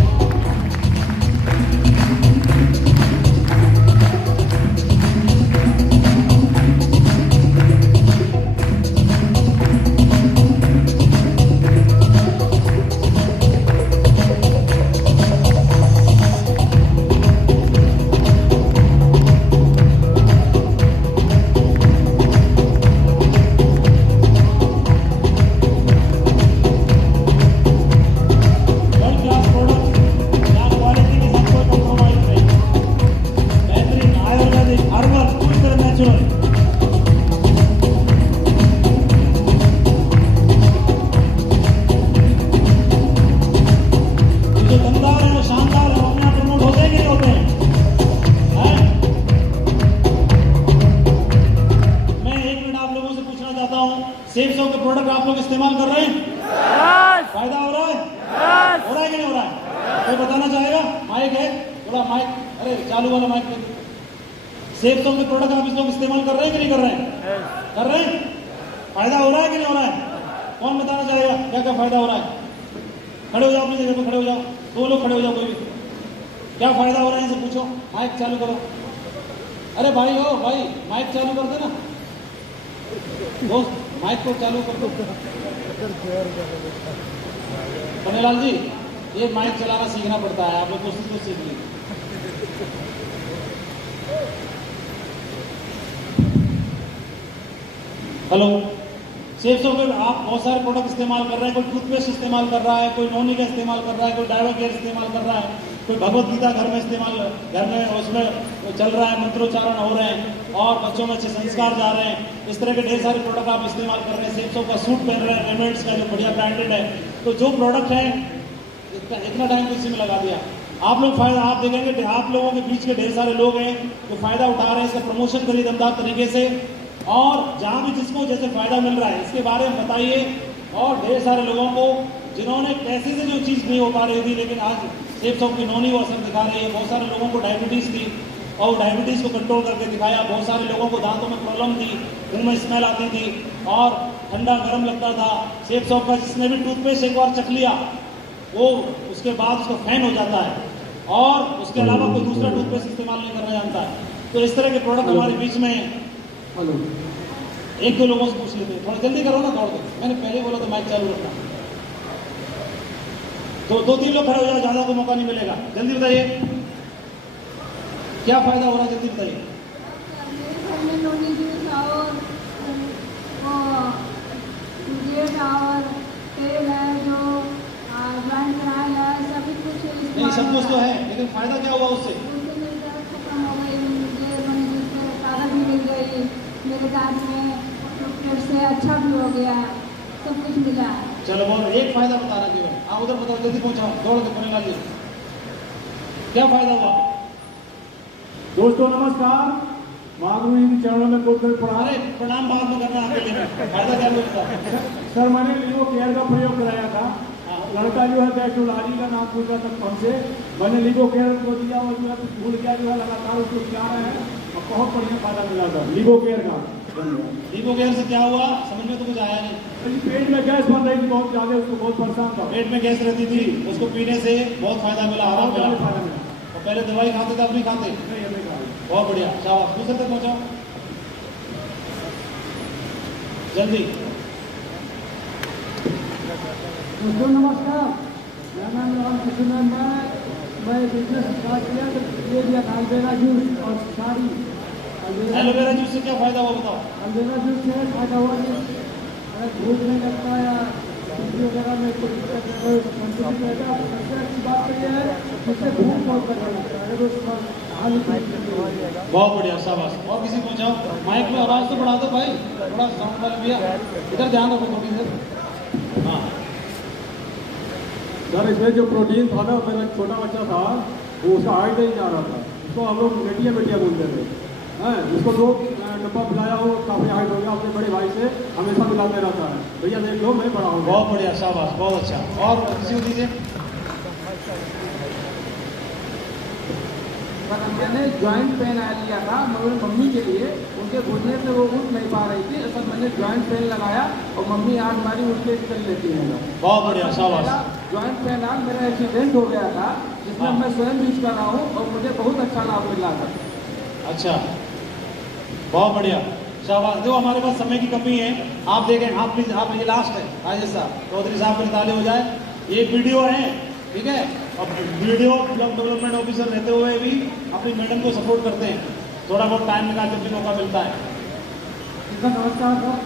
सेफ सॉफ्ट के प्रोडक्ट आप लोग इस्तेमाल कर रहे हैं? फायदा हो रहा है? हो रहा है कि नहीं हो रहा है? कोई बताना चाहेगा? माइक है, थोड़ा माइक, अरे चालू वाला माइक में। सेफ सॉफ्ट के प्रोडक्ट आप लोग इस्तेमाल कर रहे हैं कि नहीं कर रहे हैं? कर रहे हैं? फायदा हो रहा है कि नहीं हो रहा है? कौन बताना चाहेगा क्या क्या फायदा हो रहा है? खड़े हो जाओ, अपनी जगह पर खड़े हो जाओ, 2 लोग खड़े हो जाओ, कोई भी। क्या फायदा हो रहा है इनसे पूछो। माइक चालू करो। अरे भाई हो भाई, माइक चालू कर देना दोस्त, माइक को चालू कर दो। कन्हैयालाल जी, ये माइक चलाना सीखना पड़ता है, आप लोग कोशिश को सीख लीजिए। हेलो, सेफ सॉफ्ट आप बहुत सारे प्रोडक्ट इस्तेमाल कर रहे हैं। कोई टूथपेस्ट इस्तेमाल कर रहा है, कोई नोनी का इस्तेमाल कर रहा है, कोई डायवा केयर इस्तेमाल कर रहा है, कोई भगवत गीता घर में इस्तेमाल, घर में उसमें चल रहा है, मंत्रोच्चारण हो रहे हैं और बच्चों में अच्छे संस्कार जा रहे हैं। इस तरह के ढेर सारे प्रोडक्ट आप इस्तेमाल कर रहे हैं। सेफ सॉफ्ट का सूट पहन रहे हैं, रेमेड्स का जो बढ़िया ब्रांडेड है। तो जो प्रोडक्ट है इतना टाइम तो इसी में लगा दिया। आप लोग फायदा आप देखेंगे, आप लोगों के बीच के ढेर सारे लोग हैं जो फायदा उठा रहे हैं, इसका प्रमोशन करिए दमदार तरीके से, और जहां भी जिसको जैसे फायदा मिल रहा है इसके बारे में बताइए। और ढेर सारे लोगों को जिन्होंने पैसे से जो चीज़ नहीं हो पा रही थी, लेकिन आज सेफ सॉफ्ट की नोनी वो असर दिखा रही है। बहुत सारे लोगों को डायबिटीज़ थी और डायबिटीज़ को कंट्रोल करके दिखाया। बहुत सारे लोगों को दांतों में प्रॉब्लम थी, मुंह में स्मेल आती थी और ठंडा गर्म लगता था। सेफ सॉफ्ट का जिसने भी टूथपेस्ट एक बार चख लिया, वो उसके बाद उसको फैन हो जाता है और उसके अलावा कोई दूसरा टूथपेस्ट इस्तेमाल नहीं करना जानता है। तो इस तरह के प्रोडक्ट हमारे बीच में हैं। हेलो, 1-2 लोगों से पूछ लेते हैं, थोड़ा जल्दी करो ना, दौड़ दो। मैंने पहले बोला तो माइक चालू रखना। तो 2-3 लोग खड़े हो जाओ, ज़्यादा को मौका नहीं मिलेगा। जल्दी बताइए क्या फायदा हो रहा है, जल्दी बताइए। मेरे घर में नोनी जूस और और तेल है जो ज्वाइन कराल है, सभी कुछ नहीं, सब कुछ तो है, लेकिन फायदा क्या हुआ उससे? उससे मेरी दर्द खत्म हो गई, मुझे नोनी जूस से ताकत भी मिल गई, मेरे दांत में डॉक्टर से अच्छा भी हो गया, सब कुछ मिला। चलो बहुत, एक फायदा बता रहा केवल। आप उधर बताओ, जल्दी पहुंचाओ, दौड़ के कन्हैयालाल जी क्या फायदा हुआ? दोस्तों नमस्कार, महागुरु जी के चरणों में कोट कर प्रणाम। अरे प्रणाम बाद में करना आपके लिए, फायदा क्या होता है? सर, मैंने लिवो केयर का प्रयोग कराया था। लड़का जो है गैस्ट्रोलॉजी का नाम पूछ रहा था हमसे, मैंने लिवो केयर को दिया और जो है भूल गया, जो है लगातार उसको खिला रहे हैं और बहुत बढ़िया फायदा मिला था लिवो केयर का। लिवो केयर से क्या हुआ समझ में तो कुछ आया नहीं। पेट में गैस बन रही थी बहुत ज़्यादा, उसको बहुत परेशान था। पेट में गैस रहती थी, उसको पीने से बहुत फायदा मिला, आराम मिला। फायदा मिला। और पहले दवाई खाते थे, अब नहीं खाते? नहीं, अभी कहा। बहुत बढ़िया, शाबाश। दूसरे तक पहुंचाओ जल्दी। दोस्तों नमस्कार, मेरा नाम राम किशन है। मैं बिजनेस स्टार्ट किया तो ये दिया एलोवेरा जूस और साड़ी। एलोवेरा जूस से क्या फायदा हुआ बताओ? एलोवेरा जूस से फायदा हुआ कि अगर भूख नहीं लगता या सब्जी वगैरह में कोई दिक्कत है, संतुलित रहेगा। सबसे अच्छी बात तो ये है जिससे भूख बहुत करने लगता है, अगर उसका हानि बहुत बढ़िया, शाबाश। और किसी को पहुंचाओ, माइक में आवाज़ तो बढ़ा दो भाई, थोड़ा साउंड वाला भैया इधर ध्यान रखो थोड़ी देर। हाँ सर, इसमें जो प्रोटीन था ना, मेरा छोटा बच्चा था वो उसका हाइट नहीं जा रहा था, उसको हम लोग मेटिया मेटिया बोलते थे। उसको लोग डब्बा पिलाया, हो काफ़ी हाइट हो गया, अपने बड़े भाई से हमेशा मिलाते रहता है, भैया देख लो मैं बड़ा हूँ। बहुत बढ़िया, शाबाश, बहुत अच्छा। और किसी को दीजिए। मैंने ज्वाइंट पेन लिया था मेरी मम्मी के लिए, उनके घुटने से वो उठ नहीं पा रही थी, असल मैंने ज्वाइंट पेन लगाया और मम्मी आज हमारी उठ के चल लेती है। बहुत बढ़िया, शाबाश। ज्वाइंट पेन आज मेरा एक्सीडेंट हो गया था, जिसमें मैं स्वयं यूज कर रहा हूँ और मुझे बहुत अच्छा लाभ मिला था। अच्छा, बहुत बढ़िया, शाबाश। देखो हमारे पास समय की कमी है, आप देखें, आप प्लीज, आप ये लास्ट है राजेश साहब, चौधरी साहब के ताले हो जाए। ये वीडियो है, ठीक है, अब वीडियो ब्लॉक डेवलपमेंट ऑफिसर रहते हुए भी अपनी मैडम को सपोर्ट करते हैं, थोड़ा बहुत टाइम निकाल के मौका मिलता है। नमस्कार सर,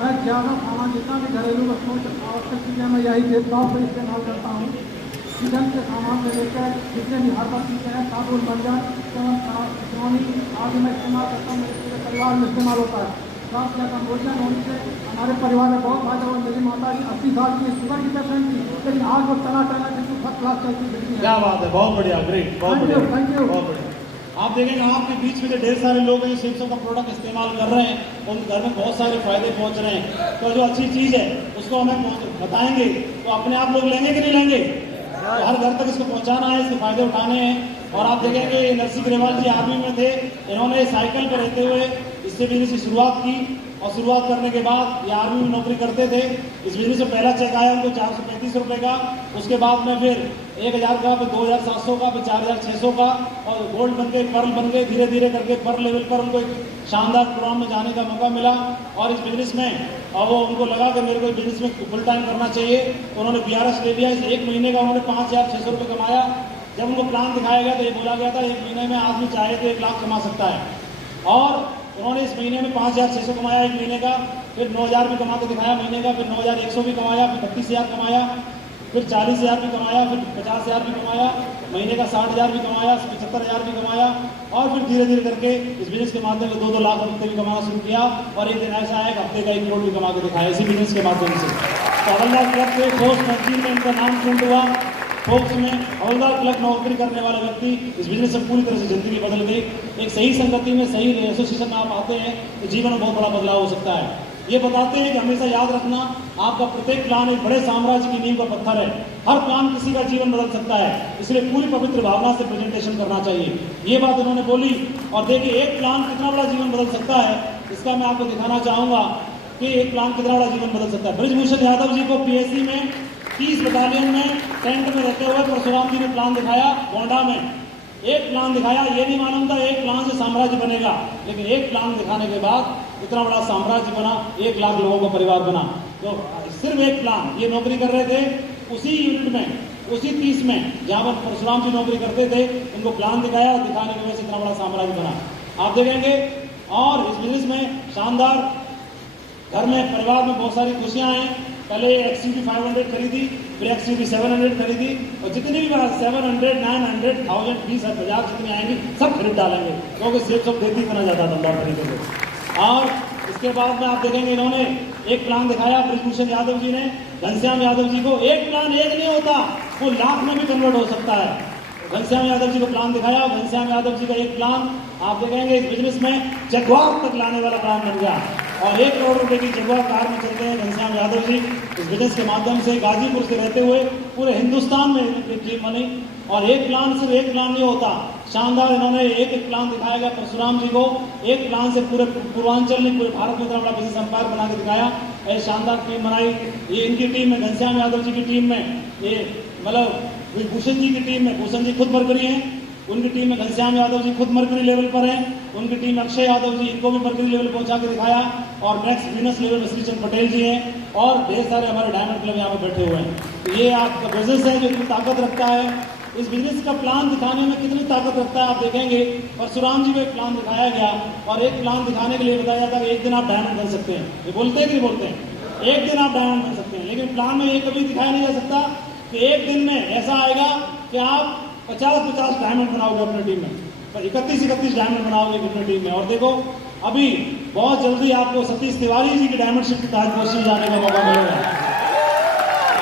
मैं ज़्यादा सामान जितना भी घरेलू वस्तुओं आवश्यक चीज़ें मैं यही देवताओं पर इस्तेमाल करता हूँ। किचन के सामान से लेकर जितने भी हर्बल चीज़ें हैं, साबुन, मंजन, सोनी आदि मैं इस्तेमाल करता हूँ, मेरे पूरे परिवार में इस्तेमाल होता है। स्वास्थ्य का कंबोजन होने से हमारे परिवार में बहुत फायदा हुआ। मेरी माता जी 80 साल की शुगर की पेशेंट थी, लेकिन आज वो टना बिल्कुल फर्स्ट क्लास चलती फिरती है। क्या बात है, बहुत बढ़िया, ग्रेट, बहुत Thank you, बढ़िया, thank you. बहुत बढ़िया। आप देखेंगे आपके बीच में जो ढेर सारे लोग हैं सेमसंग का प्रोडक्ट इस्तेमाल कर रहे हैं, उनके घर में बहुत सारे फायदे पहुंच रहे हैं। तो जो अच्छी चीज़ है उसको हमें बताएंगे तो अपने आप लोग लेंगे कि नहीं लेंगे? तो हर घर तक इसको पहुंचाना है, इसके फायदे उठाने हैं। और आप देखेंगे नरसिंह ग्रेवाल जी आर्मी में थे, इन्होंने साइकिल पर रहते हुए इससे बिजनेस की शुरुआत की और शुरुआत करने के बाद ये आर्मी में नौकरी करते थे। इस बिजनेस में पहला चेक आया उनको 435 रुपये का, उसके बाद में फिर 1000 का, फिर 2700 का, फिर 4600 का, और गोल्ड बन गए, पर्ल बन गए। धीरे धीरे करके पर्ल लेवल पर उनको एक शानदार प्रोग्राम में जाने का मौका मिला। और इस बिजनेस में और वो उनको लगा कि मेरे को बिजनेस में फुल टाइम करना चाहिए, तो उन्होंने BRS ले लिया। इस एक महीने का उन्होंने 5600 रुपये कमाया। जब उनको प्लान दिखाया गया तो ये बोला गया था 1 महीने में आदमी चाहे तो 1 लाख कमा सकता है। और उन्होंने इस महीने में 5600 कमाया एक महीने का, फिर 9000 भी कमा के दिखाया महीने का, फिर 9100 भी कमाया, फिर 32000 कमाया, फिर 40000 भी कमाया, फिर 50000 भी कमाया, महीने का 60000 भी कमाया, 75000 भी कमाया। और फिर धीरे धीरे करके इस बिजनेस के माध्यम से 2-2 लाख रुपये भी कमाना शुरू किया। और एक दिन ऐसा है कि हफ्ते का 1 करोड़ भी कमा के दिखाया इसी बिजनेस के माध्यम से। तो हवलदार क्लब से पोस्ट 19 में इनका नाम चुन हुआ। फोक्स में हवलदार क्लब नौकरी करने वाला व्यक्ति इस बिजनेस से पूरी तरह से जिंदगी बदल गई। एक सही संगति में, सही एसोसिएशन में आप आते हैं तो जीवन में बहुत बड़ा बदलाव हो सकता है। ये बताते हैं कि हमेशा याद रखना, आपका प्रत्येक प्लान एक बड़े साम्राज्य की नींव का पत्थर है। हर प्लान किसी का जीवन बदल सकता है, इसलिए पूरी पवित्र भावना से प्रेजेंटेशन करना चाहिए। ये बात उन्होंने बोली। और देखिए एक प्लान कितना बड़ा जीवन बदल सकता है, इसका मैं आपको दिखाना चाहूंगा कि एक प्लान कितना बड़ा जीवन बदल सकता है। ब्रजभूषण यादव जी को PSC में 30 बटालियन में टेंट में रहते हुए परशुराम जी ने प्लान दिखाया। गोंडा में एक प्लान दिखाया, ये नहीं मालूम था एक प्लान से साम्राज्य बनेगा, लेकिन एक प्लान दिखाने के बाद इतना बड़ा साम्राज्य बना, 1 लाख लोगों का परिवार बना। तो सिर्फ एक प्लान, ये नौकरी कर रहे थे उसी यूनिट में, उसी 30 में जहाँ पर परशुराम जी नौकरी करते थे, उनको प्लान दिखाया और दिखाने की वजह से इतना बड़ा साम्राज्य बना, आप देखेंगे। और इस बिजनेस में शानदार, घर में परिवार में बहुत सारी खुशियाँ हैं। पहले XUV 500 खरीदी, फिर XUV 700 खरीदी, और जितनी भी 700, 900, 1000, 20,000 जितनी आएंगी सब खरीद डालेंगे, क्योंकि सेब सब देती बना जाता था दौड़ तरीके से। और इसके बाद में आप देखेंगे इन्होंने एक प्लान दिखाया ब्रजभूषण यादव जी ने घनश्याम यादव जी को। एक प्लान एक नहीं होता, वो लाख में भी कन्वर्ट हो सकता है। घनश्याम यादव जी को प्लान दिखाया, घनश्याम यादव जी का एक प्लान आप देखेंगे इस बिजनेस में जगुआर तक लाने वाला प्लान बन गया। और 1 करोड़ रुपए की जगुआर कार में चलते हैं घनश्याम यादव जी। इस बिजनेस के माध्यम से गाजीपुर से रहते हुए पूरे हिंदुस्तान में इनकी ड्रीम बनी। और एक प्लान सिर्फ एक प्लान नहीं होता, शानदार इन्होंने एक प्लान दिखाया गया परशुराम जी को। एक प्लान से पूरे पूर्वांचल ने, पूरे भारत में इतना बड़ा बिजनेस एम्पायर बना के दिखाया। ऐसी शानदार टीम बनाई। ये इनकी टीम में, घनश्याम यादव जी की टीम में, ये मतलब भूषण जी की टीम में, भूषण जी खुद मरकरी हैं, उनकी टीम में घनश्याम यादव जी खुद मरकरी लेवल पर हैं, उनकी टीम में अक्षय यादव जी, इनको भी मरकरी लेवल पहुंचा के दिखाया। और नेक्स्ट वीनस लेवल में श्रीचंद पटेल जी हैं, और ढेर सारे हमारे डायमंड क्लब यहाँ पे बैठे हुए हैं। तो ये आपका बिजनेस है जो इतनी ताकत रखता है। इस बिजनेस का प्लान दिखाने में कितनी ताकत रखता है आप देखेंगे। परशुराम जी को एक प्लान दिखाया गया, और एक प्लान दिखाने के लिए बताया जाता है कि एक दिन आप डायमंड बन सकते हैं। ये बोलते हैं कि नहीं बोलते हैं? एक दिन आप डायमंड बन सकते हैं, लेकिन प्लान में ये कभी दिखाया नहीं जा सकता कि एक दिन में ऐसा आएगा कि आप 50-50 डायमंड बनाओगे अपनी टीम में, 31-31 डायमंड बनाओगे अपनी टीम में। और देखो अभी बहुत जल्दी आपको सतीश तिवारी जी की डायमंडशिप की ताजपोशी में जाने का मौका मिलेगा।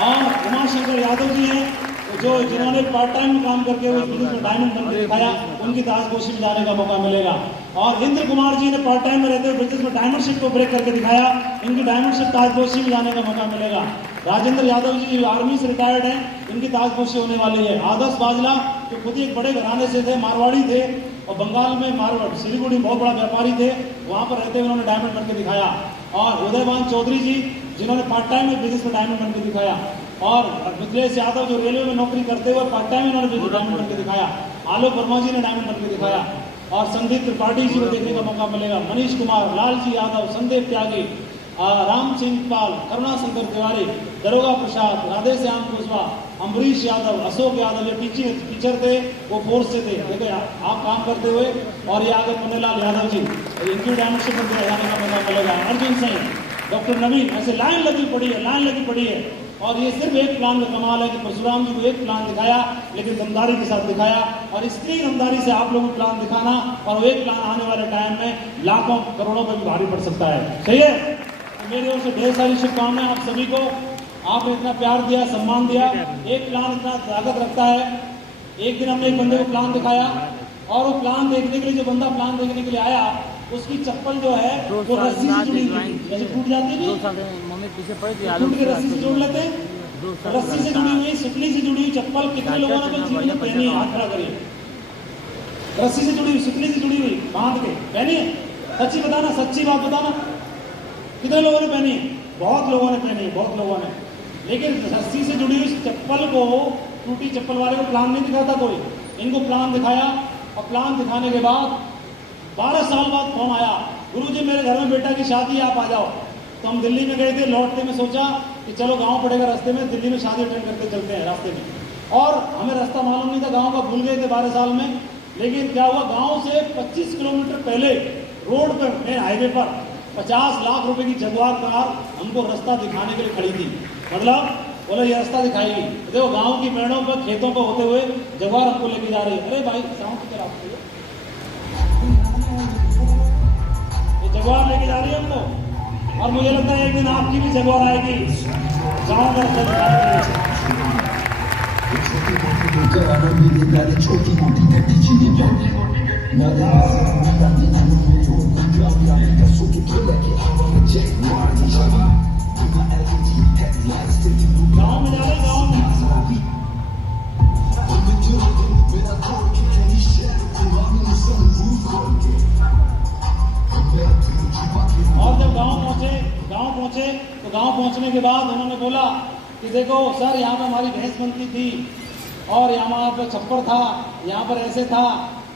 और उमाशंकर यादव जी हैं जो जिन्होंने पार्ट टाइम में काम करके वो बिजनेस में डायमंड बनकर दिखाया, उनकी ताजपोशी में जाने का मौका मिलेगा। और इंद्र कुमार जी ने पार्ट टाइम में रहते हुए बिजनेस में डायमंडशिप को ब्रेक करके दिखाया, इनकी डायमंडशिप ताजपोशी में जाने का मौका मिलेगा। राजेंद्र यादव जी आर्मी से रिटायर्ड हैं, इनकी ताजपोशी होने वाली है। आदर्श बाजला जो खुद ही एक बड़े घराने से थे, मारवाड़ी थे, और बंगाल में मारवाड़ सिलीगुड़ी में बहुत बड़ा व्यापारी थे, वहाँ पर रहते हुए उन्होंने डायमंड बनकर दिखाया। और उदयवान चौधरी जी जिन्होंने पार्ट टाइम में बिजनेस में डायमंड बनकर दिखाया। और मिथिलेश यादव जो रेलवे में नौकरी करते हुए पार्ट टाइम इन्होंने बिजनेस डायमंड बनकर दिखाया। आलोक वर्मा जी ने डायमंड बनकर दिखाया। और संदीप त्रिपाठी जी को देखने का मौका मिलेगा। मनीष कुमार, लालजी यादव, संदीप त्यागी, राम सिंह पाल, करुणाशंकर तिवारी, दरोगा प्रसाद, राधेश्याम कुशवाहा, अम्बरीश यादव, अशोक यादव, ये टीचर थे, वो फोर्स से थे, देखो आप काम करते हुए। और ये आगे पुन्नेलाल यादव जी, इनकी डायमेंशन पर जाने का मौका मिलेगा। अर्जुन सिंह, डॉक्टर नवीन, ऐसे लाइन लगी पड़ी है। और ये सिर्फ एक प्लान का कमाल है कि परशुराम जी को एक प्लान दिखाया, लेकिन दमदारी के साथ दिखाया। और इसकी दमदारी से आप लोगों को प्लान दिखाना, और एक प्लान आने वाले टाइम में लाखों करोड़ों में भी भारी पड़ सकता है। सही है? मेरी ओर से ढेर सारी शुभकामनाएं आप सभी को। आपने इतना प्यार दिया, सम्मान दिया। एक प्लान इतना ताकत रखता है। एक दिन हमने एक बंदे को प्लान दिखाया, और वो प्लान देखने के लिए, जो बंदा प्लान देखने के लिए आया, उसकी चप्पल जो है वो रस्सी से जुड़ी हुई थी, जैसे टूट जाती है मम्मी पीछे पड़ी थी, टूट के रस्सी से जोड़ लेते हैं, रस्सी से जुड़ी हुई, सुतली से जुड़ी हुई चप्पल कितने लोगों ने अपने जीवन में पहनी है? हाथ खड़ा करिए। रस्सी से जुड़ी हुई, सुतली से जुड़ी हुई, बांध के पहनी है? सच्ची बताना, सच्ची बात बताना, कितने लोगों ने पहनी है? बहुत लोगों ने पहनी है, बहुत लोगों ने। लेकिन रस्सी से जुड़ी हुई चप्पल को, टूटी चप्पल वाले को प्लान नहीं दिखाता कोई। इनको प्लान दिखाया, और प्लान दिखाने के बाद 12 साल बाद फोन आया, गुरुजी मेरे घर में बेटा की शादी है, आप आ जाओ। तो हम दिल्ली में गए थे, लौटते में सोचा कि चलो गांव पड़ेगा रास्ते में, दिल्ली में शादी अटेंड करके चलते हैं रास्ते में। और हमें रास्ता मालूम नहीं था, गांव का भूल गए थे 12 साल में। लेकिन क्या हुआ, गांव से 25 किलोमीटर पहले रोड पर, मेन हाईवे पर 50 लाख रुपए की जगुआर कार हमको रास्ता दिखाने के लिए खड़ी थी। मतलब बोला ये रास्ता दिखाएगी। देखो गांव की मेड़ों पर, खेतों पर होते हुए जगुआर हमको लेके जा रही है। अरे भाई साउंड की तरफ, ये जगुआर लेके जा रही है हमको। और मुझे लगता है एक दिन आपकी भी जगुआर आएगी गाँव में। गाँव में जा रहे, गाँव में। और जब गांव पहुंचे तो गांव पहुंचने के बाद उन्होंने बोला कि देखो सर, यहाँ पर हमारी भैंस बनती थी और यहाँ पर छप्पर था, यहाँ पर ऐसे था।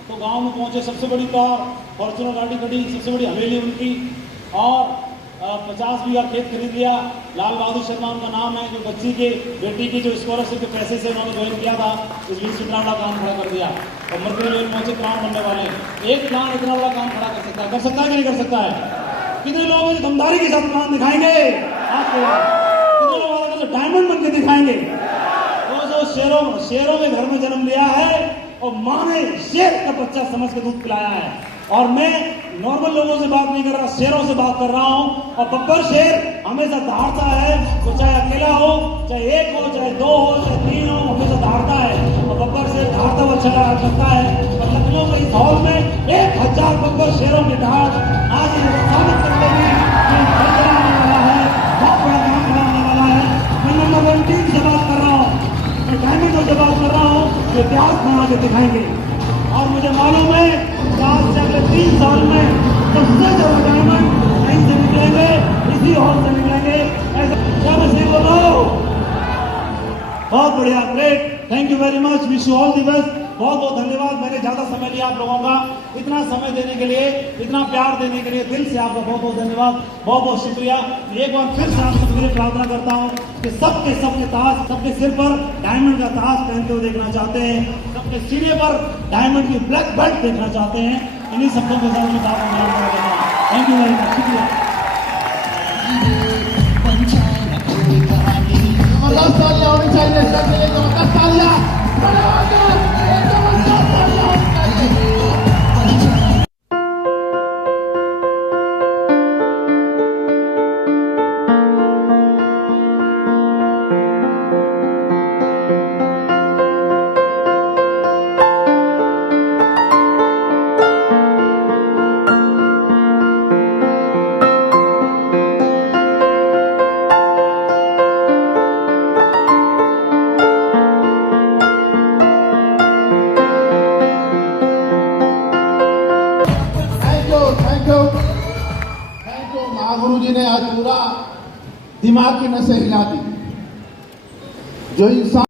तो गांव में पहुंचे, सबसे बड़ी कार फॉर्च्यूनर गाड़ी खड़ी, सबसे बड़ी हवेली उनकी, और 50 बीघा खेत खरीद लिया। लाल बहादुर शर्मा उनका नाम है, जो बच्ची के, बेटी की जो स्कॉलरशिप के पैसे से उन्होंने ज्वाइन किया था, इस बीच इतना बड़ा काम खड़ा कर दिया। और मध्य रेल पहुंचे, प्लान बनने वाले। एक प्लान इतना बड़ा काम खड़ा कर सकता है कि नहीं कर सकता है? कितने लोग मुझे दमदारी के साथ प्लान दिखाएंगे आपको? कितने लोग डायमंड बन के दिखाएंगे? वो जो शेरों के घर में जन्म लिया है और माँ ने शेर का बच्चा समझ के दूध पिलाया है। और मैं नॉर्मल लोगों से बात नहीं कर रहा, शेरों से बात कर रहा हूँ। और बब्बर शेर हमेशा दहाड़ता है, तो चाहे अकेला हो, चाहे एक हो, चाहे 2 हो, चाहे 3 हो, हमेशा दहाड़ता है। और बब्बर शेर दहाड़ता हुआ अच्छा लगता है। और लखनऊ के इस हॉल में 1000 बब्बर शेरों की दहाड़ आज साबित कर देगी कि आने वाला है, बहुत बड़ा काम कराने वाला है। मैं नंबर 1 टीम से बात कर रहा हूँ, मैं डायमंडों से बात कर रहा हूँ, जो इतिहास बना के दिखाएंगे। और मुझे मालूम है आज से अगले 3 साल में सबसे ज्यादा डायमंड कहीं से निकलेंगे, इसी हॉल से निकलेंगे। ऐसा मैं बोलो, बहुत बढ़िया, great, thank you very much, wish you all the best. बहुत बहुत धन्यवाद, मैंने ज्यादा समय लिया आप लोगों का, इतना समय देने के लिए, इतना प्यार देने के लिए दिल से आपका बहुत बहुत धन्यवाद, बहुत बहुत शुक्रिया। एक बार फिर से आप सबके लिए प्रार्थना करता हूँ कि सबके ताज, सबके सिर पर डायमंड का ताज पहनते हुए देखना चाहते हैं, सबके सीने पर डायमंड की ब्लैक बेल्ट देखना चाहते हैं। इन्हीं शब्दों के साथ मैं बात करना चाहता हूँ। थैंक यू वेरी मच, शुक्रिया। जबरदस्त तालियां होनी चाहिए, जबरदस्त तालियां। महागुरु जी ने आज पूरा दिमाग की नसें हिला दी। जो इंसान